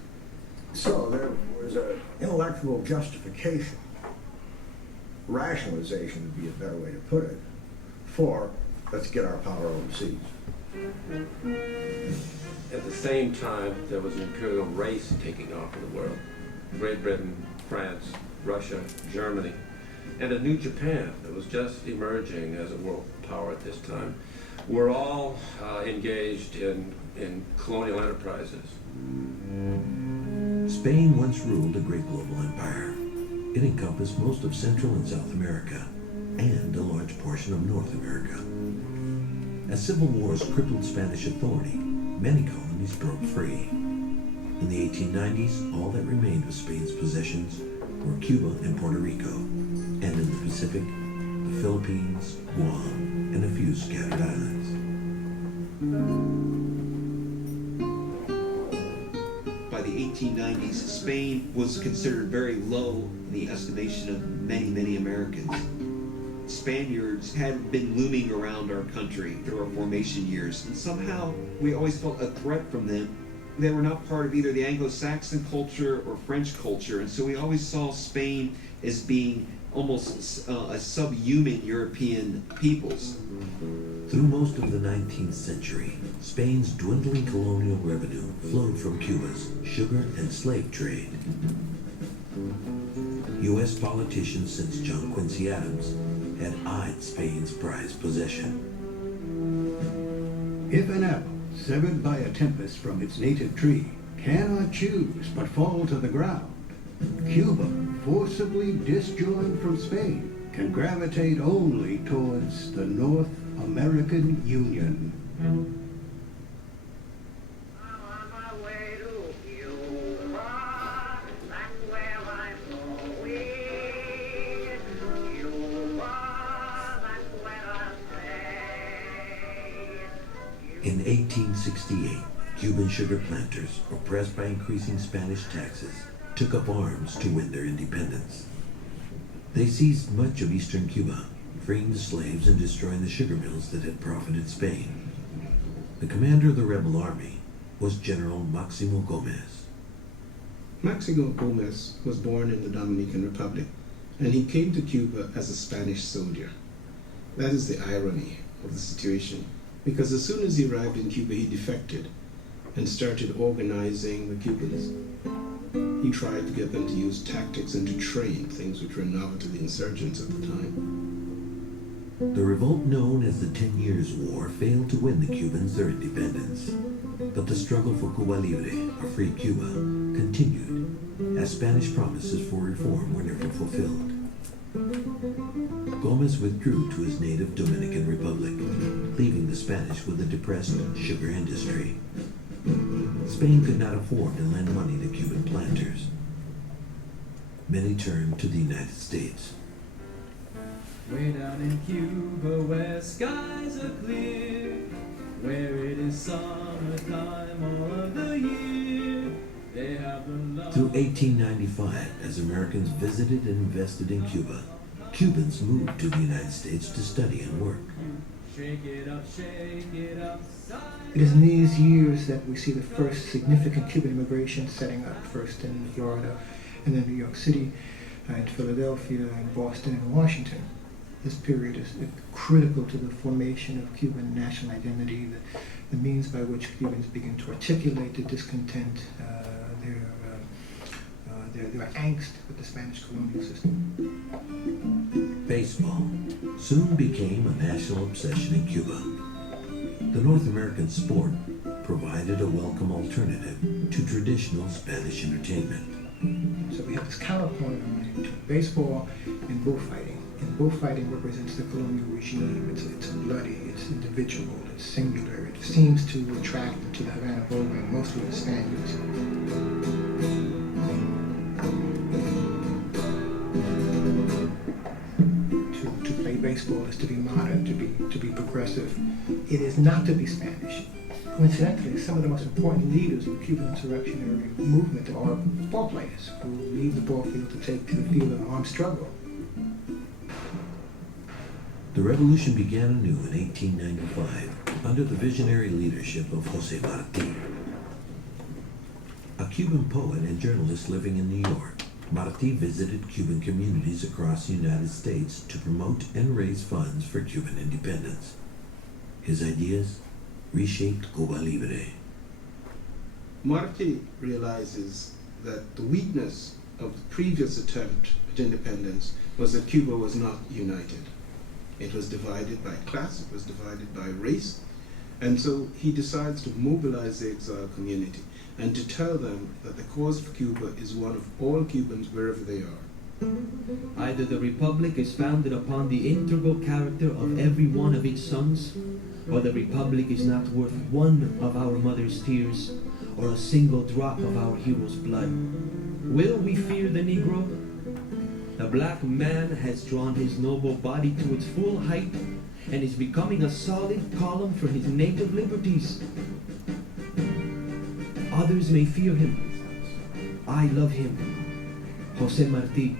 So there was an intellectual justification, rationalization would be a better way to put it, for let's get our power overseas. At the same time, there was an imperial race taking off in the world. Great Britain, France, Russia, Germany. and a new Japan that was just emerging as a world power at this time were all engaged in colonial enterprises. Spain once ruled a great global empire. It encompassed most of Central and South America and a large portion of North America. As civil wars crippled Spanish authority, many colonies broke free. In the 1890s, all that remained of Spain's possessions were Cuba and Puerto Rico, and in the Pacific, the Philippines, Guam, and a few scattered islands. By the 1890s, Spain was considered very low in the estimation of many Americans. Spaniards had been looming around our country through our formation years, and somehow we always felt a threat from them. They were not part of either the Anglo-Saxon culture or French culture, and so we always saw Spain as being almost a subhuman European peoples. Through most of the 19th century, Spain's dwindling colonial revenue flowed from Cuba's sugar and slave trade. U.S. politicians since John Quincy Adams had eyed Spain's prized possession. If an apple, severed by a tempest from its native tree, cannot choose but fall to the ground, Cuba, forcibly disjoined from Spain, can gravitate only towards the North American Union. In 1868, Cuban sugar planters, oppressed by increasing Spanish taxes, took up arms to win their independence. They seized much of eastern Cuba, freeing the slaves and destroying the sugar mills that had profited Spain. The commander of the rebel army was General Maximo Gomez. Maximo Gomez was born in the Dominican Republic, and he came to Cuba as a Spanish soldier. That is the irony of the situation, because as soon as he arrived in Cuba, he defected and started organizing the Cubans. He tried to get them to use tactics and to train, things which were novel to the insurgents at the time. The revolt known as the 10 Years' War failed to win the Cubans their independence, but the struggle for Cuba Libre, a free Cuba, continued, as Spanish promises for reform were never fulfilled. Gomez withdrew to his native Dominican Republic, leaving the Spanish with a depressed sugar industry. Spain could not afford to lend money to Cuban planters. Many turned to the United States. Way down in Cuba where skies are clear, where it is summertime all of the year, they have the love. Through 1895, as Americans visited and invested in Cuba, Cubans moved to the United States to study and work. Shake it up, shake it up. It is in these years that we see the first significant Cuban immigration setting up, first in Florida, and then New York City, and Philadelphia, and Boston, and Washington. This period is critical to the formation of Cuban national identity, the means by which Cubans begin to articulate their discontent, their angst with the Spanish colonial system. Baseball soon became a national obsession in Cuba. The North American sport provided a welcome alternative to traditional Spanish entertainment. So we have this counterpoint to baseball and bullfighting. And bullfighting represents the colonial regime. It's bloody, it's individual, it's singular. It seems to attract to the Havana Bowling mostly the Spaniards. To play baseball is to be modern, to be progressive. It is not to be Spanish. Coincidentally, some of the most important leaders of the Cuban insurrectionary movement are ball players who leave the ball field to take to the field of armed struggle. The revolution began anew in 1895 under the visionary leadership of José Martí. A Cuban poet and journalist living in New York, Martí visited Cuban communities across the United States to promote and raise funds for Cuban independence. His ideas reshaped Cuba Libre. Martí realizes that the weakness of the previous attempt at independence was that Cuba was not united. It was divided by class, it was divided by race, and so he decides to mobilize the exiled community and to tell them that the cause of Cuba is one of all Cubans wherever they are. Either the Republic is founded upon the integral character of every one of its sons, or the Republic is not worth one of our mother's tears, or a single drop of our hero's blood. Will we fear the Negro? The black man has drawn his noble body to its full height and is becoming a solid column for his native liberties. Others may fear him. I love him. Jose Marti.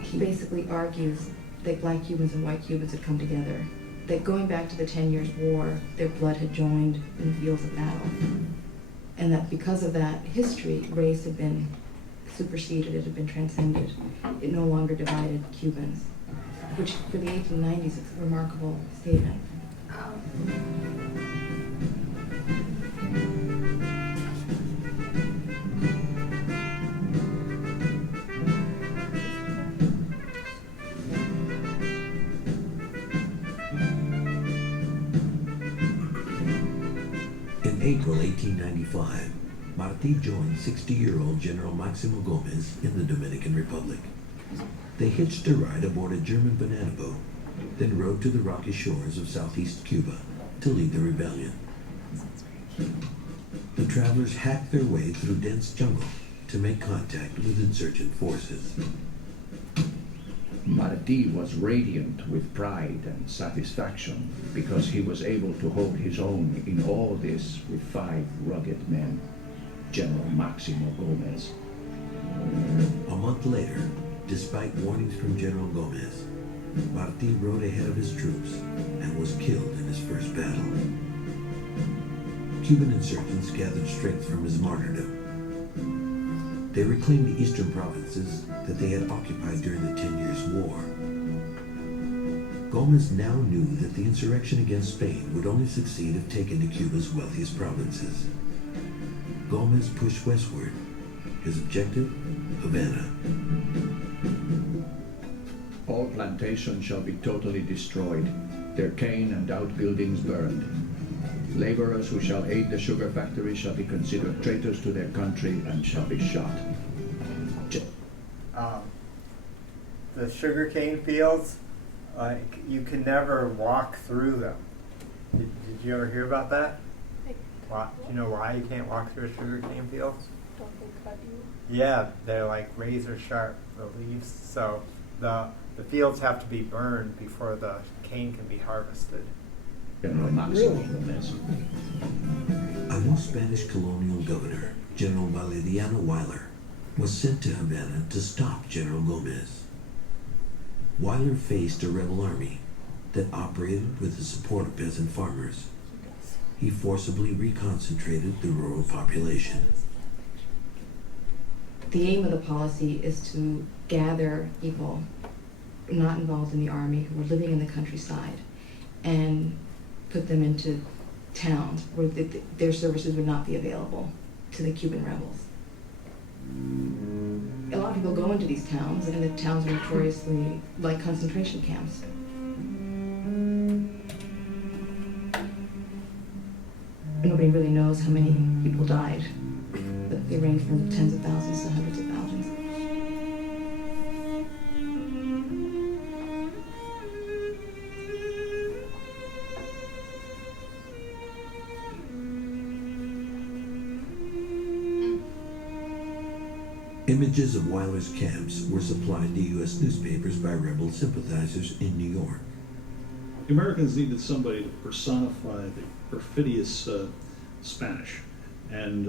He basically argues that black Cubans and white Cubans had come together, that going back to the 10 Years' War, their blood had joined in the fields of battle, and that because of that history, race had been superseded, it had been transcended. It no longer divided Cubans, which for the 1890s is a remarkable statement. In April 1895, Martí joined 60-year-old General Máximo Gómez in the Dominican Republic. They hitched a ride aboard a German banana boat, then rode to the rocky shores of southeast Cuba to lead the rebellion. The travelers hacked their way through dense jungle to make contact with insurgent forces. Martí was radiant with pride and satisfaction because he was able to hold his own in all this with 5 rugged men. General Máximo Gómez. A month later, despite warnings from General Gómez, Martí rode ahead of his troops and was killed in his first battle. Cuban insurgents gathered strength from his martyrdom. They reclaimed the eastern provinces that they had occupied during the 10 Years' War. Gómez now knew that the insurrection against Spain would only succeed if taken to Cuba's wealthiest provinces. Gómez pushed westward. His objective, Havana. All plantations shall be totally destroyed, their cane and outbuildings burned. Laborers who shall aid the sugar factory shall be considered traitors to their country and shall be shot. The sugarcane fields, you can never walk through them. Did you ever hear about that? Why, do you know why you can't walk through a sugarcane field? Don't they cut you? Yeah, they're like razor sharp, the leaves. So the fields have to be burned before the cane can be harvested. General Máximo Gómez. A new Spanish colonial governor, General Valeriano Weyler, was sent to Havana to stop General Gómez. Weyler faced a rebel army that operated with the support of peasant farmers. He forcibly reconcentrated the rural population. The aim of the policy is to gather people not involved in the army who were living in the countryside and put them into towns where their services would not be available to the Cuban rebels. A lot of people go into these towns, and the towns are notoriously like concentration camps. Nobody really knows how many people died, but they range from tens of thousands to hundreds of thousands. Images of Weyler's camps were supplied to U.S. newspapers by rebel sympathizers in New York. The Americans needed somebody to personify the perfidious Spanish, and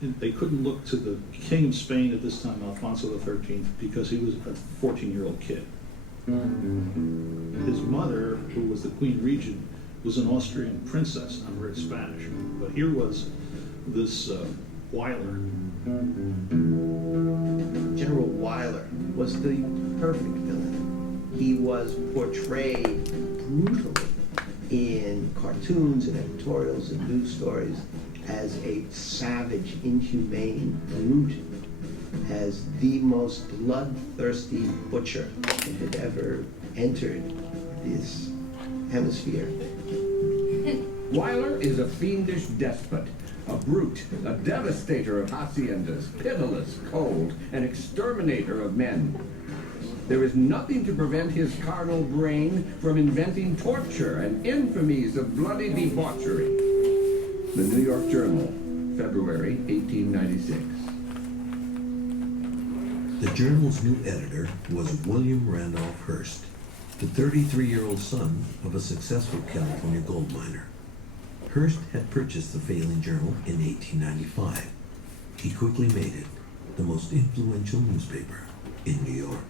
they couldn't look to the King of Spain at this time, Alfonso XIII, because he was a 14-year-old kid. His mother, who was the Queen Regent, was an Austrian princess and read Spanish, but here was this Weyler. General Weyler was the perfect villain. He was portrayed brutally in cartoons and editorials and news stories as a savage, inhumane brute as the most bloodthirsty butcher that had ever entered this hemisphere. Weiler is a fiendish despot, a brute, a devastator of haciendas, pitiless, cold, an exterminator of men. There is nothing to prevent his carnal brain from inventing torture and infamies of bloody debauchery. The New York Journal, February 1896. The journal's new editor was William Randolph Hearst, the 33-year-old son of a successful California gold miner. Hearst had purchased the failing journal in 1895. He quickly made it the most influential newspaper in New York.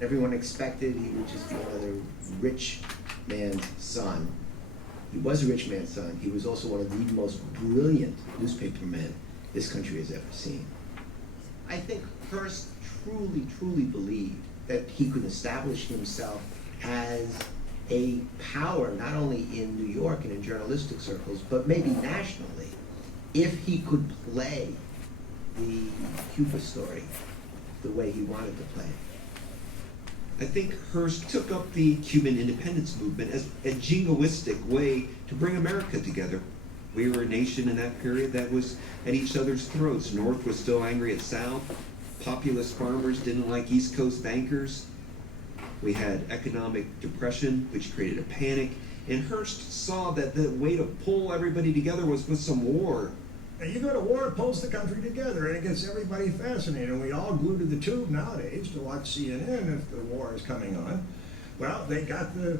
Everyone expected he would just be another rich man's son. He was a rich man's son. He was also one of the most brilliant newspapermen this country has ever seen. I think Hearst truly believed that he could establish himself as a power, not only in New York and in journalistic circles, but maybe nationally, if he could play the Cuba story the way he wanted to play it. I think Hearst took up the Cuban independence movement as a jingoistic way to bring America together. We were a nation in that period that was at each other's throats. North was still angry at South. Populist farmers didn't like East Coast bankers. We had economic depression, which created a panic. And Hearst saw that the way to pull everybody together was with some war. And you go to war, it pulls the country together, and it gets everybody fascinated. And we all glue to the tube nowadays to watch CNN if the war is coming on. Well, they got the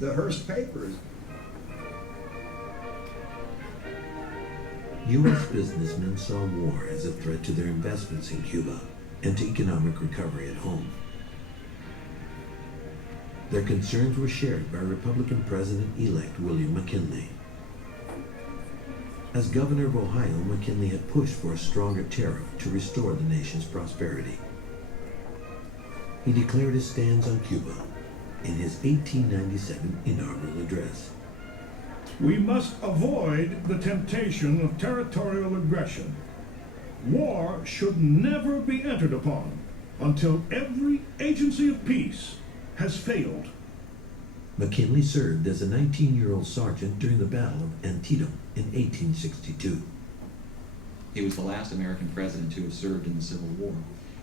Hearst papers. U.S. businessmen saw war as a threat to their investments in Cuba and to economic recovery at home. Their concerns were shared by Republican President-elect William McKinley. As governor of Ohio, McKinley had pushed for a stronger tariff to restore the nation's prosperity. He declared his stance on Cuba in his 1897 inaugural address. We must avoid the temptation of territorial aggression. War should never be entered upon until every agency of peace has failed. McKinley served as a 19-year-old sergeant during the Battle of Antietam in 1862. He was the last American president to have served in the Civil War,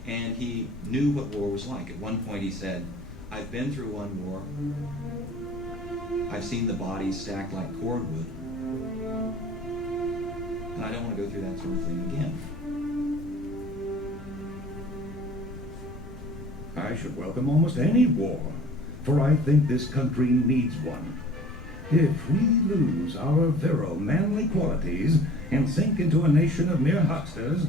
and he knew what war was like. At one point he said, "I've been through one war. I've seen the bodies stacked like cordwood, and I don't want to go through that sort of thing again." I should welcome almost any war, for I think this country needs one. If we lose our virile, manly qualities and sink into a nation of mere hucksters,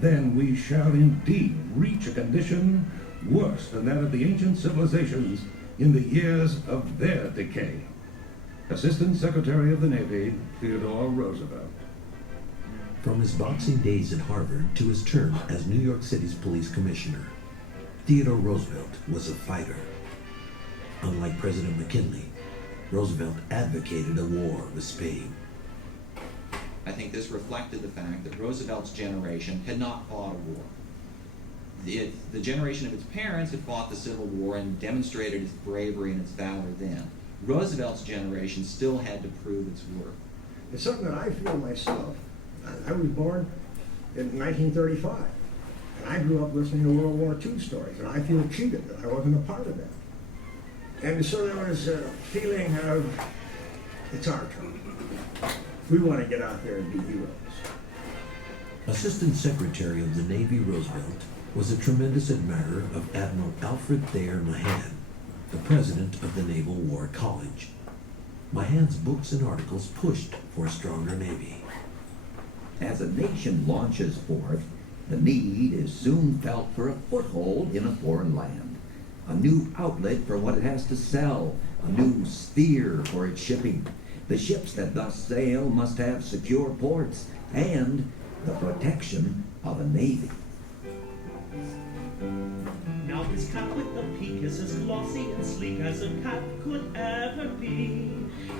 then we shall indeed reach a condition worse than that of the ancient civilizations in the years of their decay. Assistant Secretary of the Navy, Theodore Roosevelt. From his boxing days at Harvard to his term as New York City's police commissioner, Theodore Roosevelt was a fighter. Unlike President McKinley, Roosevelt advocated a war with Spain. I think this reflected the fact that Roosevelt's generation had not fought a war. The generation of its parents had fought the Civil War and demonstrated its bravery and its valor then. Roosevelt's generation still had to prove its worth. It's something that I feel myself. I was born in 1935, and I grew up listening to World War II stories, and I feel cheated that I wasn't a part of that. And so there was a feeling of, it's our turn. We want to get out there and be heroes. Assistant Secretary of the Navy Roosevelt was a tremendous admirer of Admiral Alfred Thayer Mahan, the president of the Naval War College. Mahan's books and articles pushed for a stronger Navy. As a nation launches forth, the need is soon felt for a foothold in a foreign land, a new outlet for what it has to sell, a new sphere for its shipping. The ships that thus sail must have secure ports and the protection of a navy. Now, His cap with the peak is as glossy and sleek as a cap could ever be.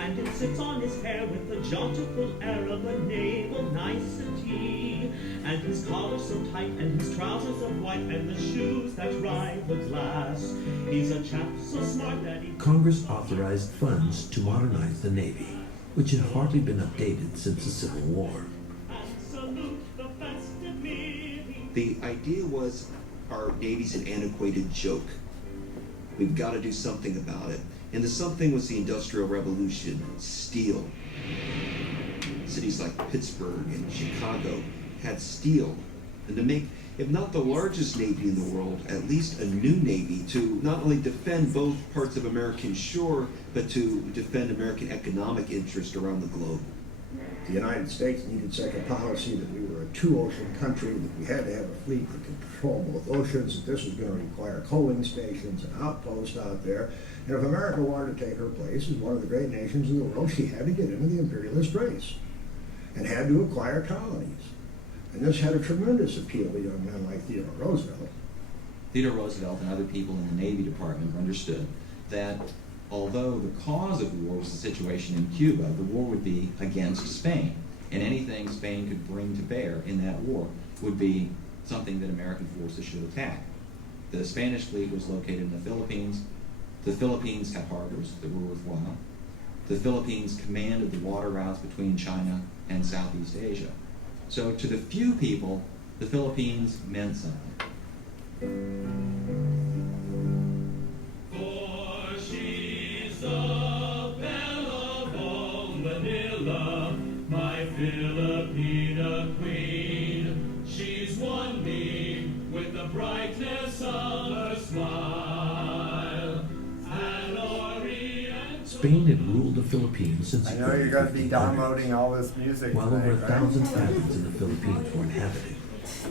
And it sits on his hair with the jauntiful air of a naval nicety. And his collar so tight, and his trousers of white, and the shoes that rival glass. He's a chap so smart that he... Congress authorized funds to modernize the Navy, which had hardly been updated since the Civil War. The idea was our Navy's an antiquated joke. We've got to do something about it. And the something was the Industrial Revolution, steel. Cities like Pittsburgh and Chicago had steel. And to make, if not the largest Navy in the world, at least a new Navy to not only defend both parts of American shore, but to defend American economic interest around the globe. The United States needed such a policy that we were a two-ocean country, that we had to have a fleet that could patrol both oceans, that this was going to require coaling stations and outposts out there. And if America wanted to take her place as one of the great nations in the world, she had to get into the imperialist race and had to acquire colonies. And this had a tremendous appeal to young men like Theodore Roosevelt. Theodore Roosevelt and other people in the Navy Department understood that although the cause of war was the situation in Cuba, the war would be against Spain. And anything Spain could bring to bear in that war would be something that American forces should attack. The Spanish fleet was located in the Philippines. The Philippines had harbors that were worthwhile. The Philippines commanded the water routes between China and Southeast Asia. So to the few people, the Philippines meant something. For she's a belle of all Manila, my Filipina queen. She's won me with the brightness of her smile. And Spain had ruled the Philippines since I the know early you're going to be 1500s. downloading all this music While today, over right? 1,000 islands in the Philippines were inhabited,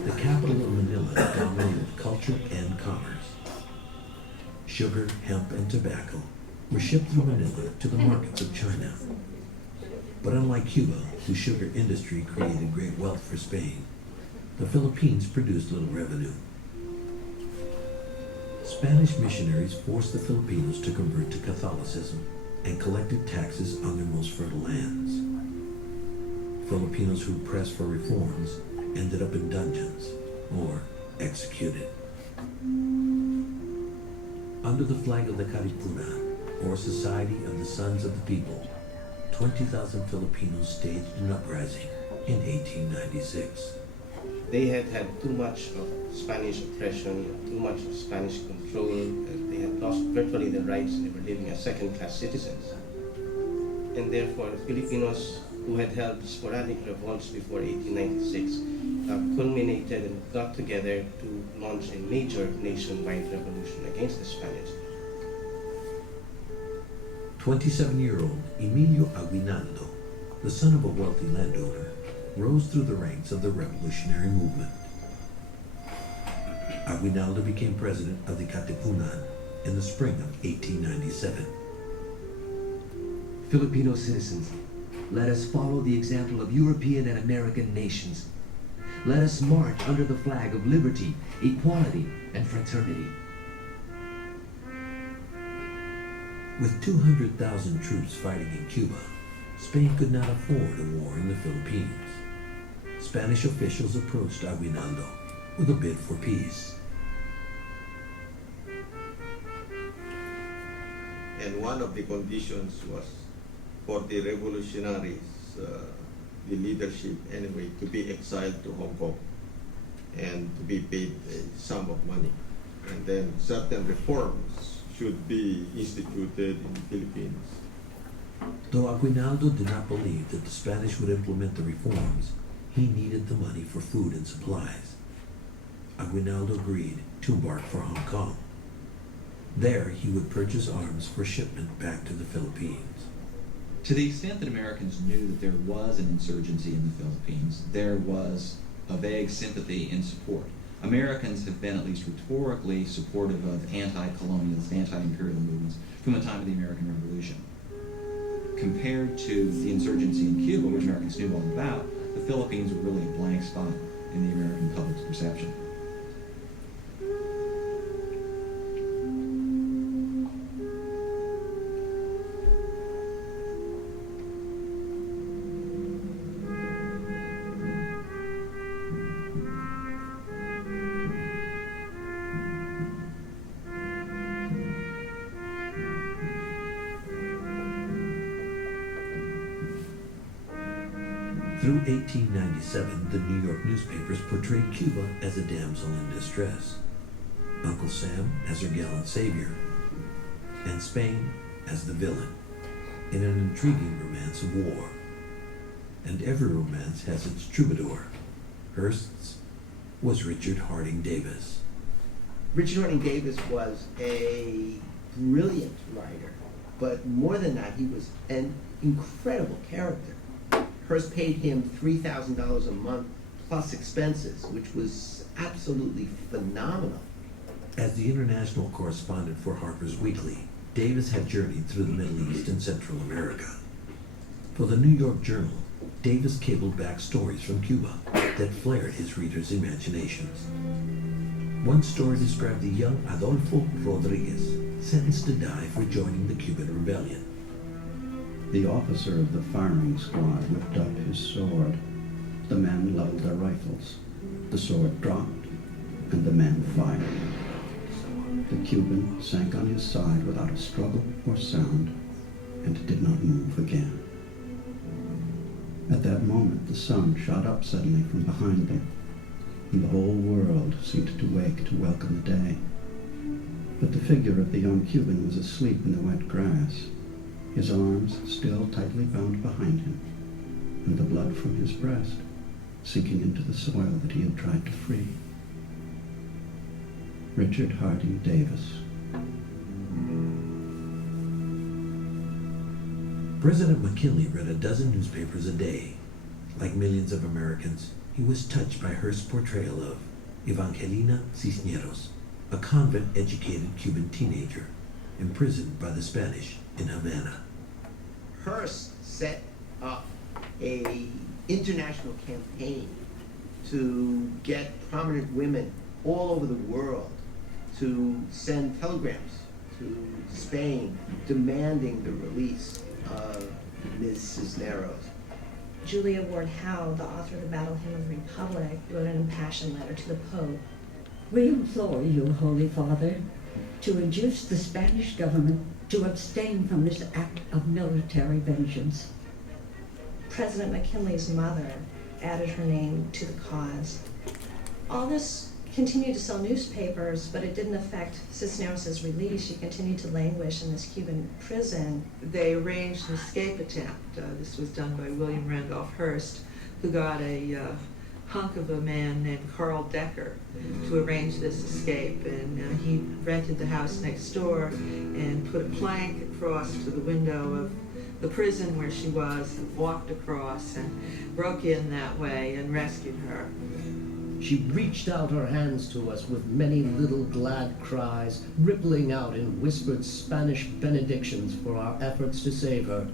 the capital of Manila dominated culture and commerce. Sugar, hemp, and tobacco were shipped through Manila to the markets of China. But unlike Cuba, whose sugar industry created great wealth for Spain, the Philippines produced little revenue. Spanish missionaries forced the Filipinos to convert to Catholicism and collected taxes on their most fertile lands. Filipinos who pressed for reforms ended up in dungeons or executed. Under the flag of the Katipunan, or Society of the Sons of the People, 20,000 Filipinos staged an uprising in 1896. They had had too much of Spanish oppression, too much of Spanish control, and they had lost virtually their rights. They were living as second-class citizens. And therefore, the Filipinos, who had held sporadic revolts before 1896, culminated and got together to launch a major nationwide revolution against the Spanish. 27-year-old Emilio Aguinaldo, the son of a wealthy landowner, rose through the ranks of the revolutionary movement. Aguinaldo became president of the Katipunan in the spring of 1897. Filipino citizens, let us follow the example of European and American nations. Let us march under the flag of liberty, equality, and fraternity. With 200,000 troops fighting in Cuba, Spain could not afford a war in the Philippines. Spanish officials approached Aguinaldo with a bid for peace. And one of the conditions was for the revolutionaries, the leadership anyway, to be exiled to Hong Kong and to be paid a sum of money. And then certain reforms should be instituted in the Philippines. Though Aguinaldo did not believe that the Spanish would implement the reforms, he needed the money for food and supplies. Aguinaldo agreed to embark for Hong Kong. There, he would purchase arms for shipment back to the Philippines. To the extent that Americans knew that there was an insurgency in the Philippines, there was a vague sympathy and support. Americans have been at least rhetorically supportive of anti-colonialist, anti-imperial movements from the time of the American Revolution. Compared to the insurgency in Cuba, which Americans knew all about, the Philippines were really a blank spot in the American public's perception. Through 1897, the New York newspapers portrayed Cuba as a damsel in distress, Uncle Sam as her gallant savior, and Spain as the villain, in an intriguing romance of war. And every romance has its troubadour. Hearst's was Richard Harding Davis. Richard Harding Davis was a brilliant writer, but more than that, he was an incredible character. Hearst paid him $3,000 a month plus expenses, which was absolutely phenomenal. As the international correspondent for Harper's Weekly, Davis had journeyed through the Middle East and Central America. For the New York Journal, Davis cabled back stories from Cuba that flared his readers' imaginations. One story described the young Adolfo Rodriguez, sentenced to die for joining the Cuban Rebellion. The officer of the firing squad whipped up his sword. The men leveled their rifles. The sword dropped, and the men fired. The Cuban sank on his side without a struggle or sound, and did not move again. At that moment, the sun shot up suddenly from behind them, and the whole world seemed to wake to welcome the day. But the figure of the young Cuban was asleep in the wet grass, his arms still tightly bound behind him, and the blood from his breast sinking into the soil that he had tried to free. Richard Harding Davis. President McKinley read a dozen newspapers a day. Like millions of Americans, he was touched by Hearst's portrayal of Evangelina Cisneros, a convent-educated Cuban teenager imprisoned by the Spanish in Havana. Hearst set up an international campaign to get prominent women all over the world to send telegrams to Spain demanding the release of Ms. Cisneros. Julia Ward Howe, the author of the Battle Hymn of the Republic, wrote an impassioned letter to the Pope. We implore you, Holy Father, to induce the Spanish government to abstain from this act of military vengeance. President McKinley's mother added her name to the cause. All this continued to sell newspapers, but it didn't affect Cisneros' release. She continued to languish in this Cuban prison. They arranged an escape attempt. This was done by William Randolph Hearst, who got a hunk of a man named Carl Decker to arrange this escape. And he rented the house next door and put a plank across to the window of the prison where she was, and walked across and broke in that way and rescued her. She reached out her hands to us with many little glad cries, rippling out in whispered Spanish benedictions for our efforts to save her.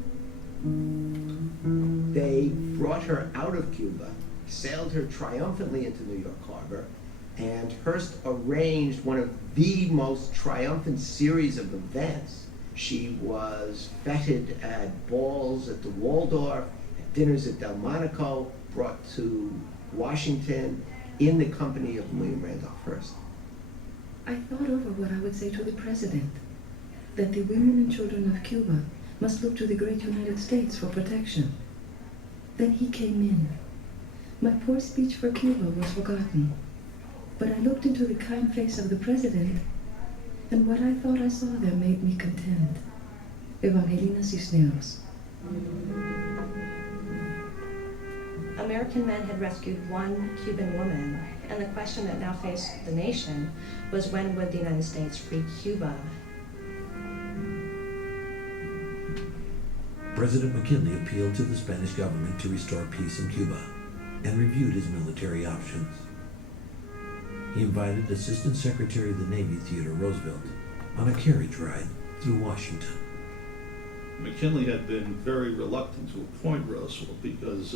They brought her out of Cuba, sailed her triumphantly into New York Harbor, and Hearst arranged one of the most triumphant series of events. She was feted at balls at the Waldorf, at dinners at Delmonico, brought to Washington, in the company of William Randolph Hearst. I thought over what I would say to the president, that the women and children of Cuba must look to the great United States for protection. Then he came in. My poor speech for Cuba was forgotten, but I looked into the kind face of the president, and what I thought I saw there made me content. Evangelina Cisneros. American men had rescued one Cuban woman, and the question that now faced the nation was, when would the United States free Cuba? President McKinley appealed to the Spanish government to restore peace in Cuba and reviewed his military options. He invited Assistant Secretary of the Navy Theodore Roosevelt on a carriage ride through Washington. McKinley had been very reluctant to appoint Roosevelt because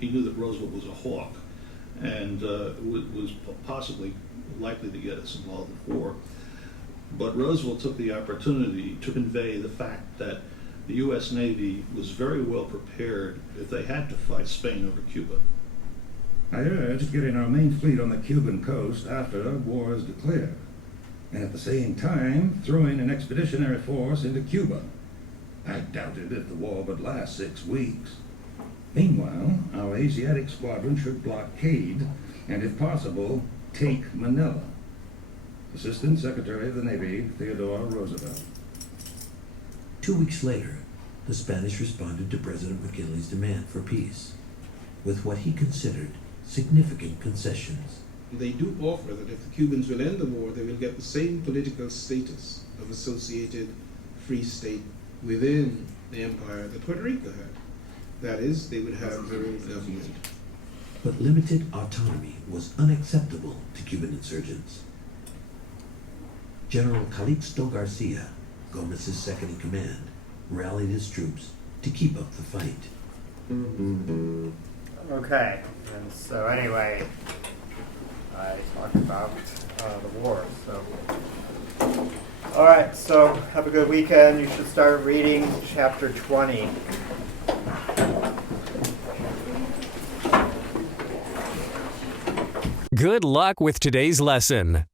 he knew that Roosevelt was a hawk and was possibly likely to get us involved in war. But Roosevelt took the opportunity to convey the fact that the U.S. Navy was very well prepared if they had to fight Spain over Cuba. I urged getting our main fleet on the Cuban coast after war is declared, and at the same time throwing an expeditionary force into Cuba. I doubted if the war would last 6 weeks. Meanwhile, our Asiatic squadron should blockade and, if possible, take Manila. Assistant Secretary of the Navy, Theodore Roosevelt. 2 weeks later, the Spanish responded to President McKinley's demand for peace with what he considered significant concessions. They do offer that if the Cubans will end the war, they will get the same political status of associated free state within the empire that Puerto Rico had. That is, they would have their own government. But limited autonomy was unacceptable to Cuban insurgents. General Calixto Garcia, Gomez's second-in-command, rallied his troops to keep up the fight. Okay, and so anyway, I talked about the war. So, all right. So have a good weekend. You should start reading chapter 20. Good luck with today's lesson.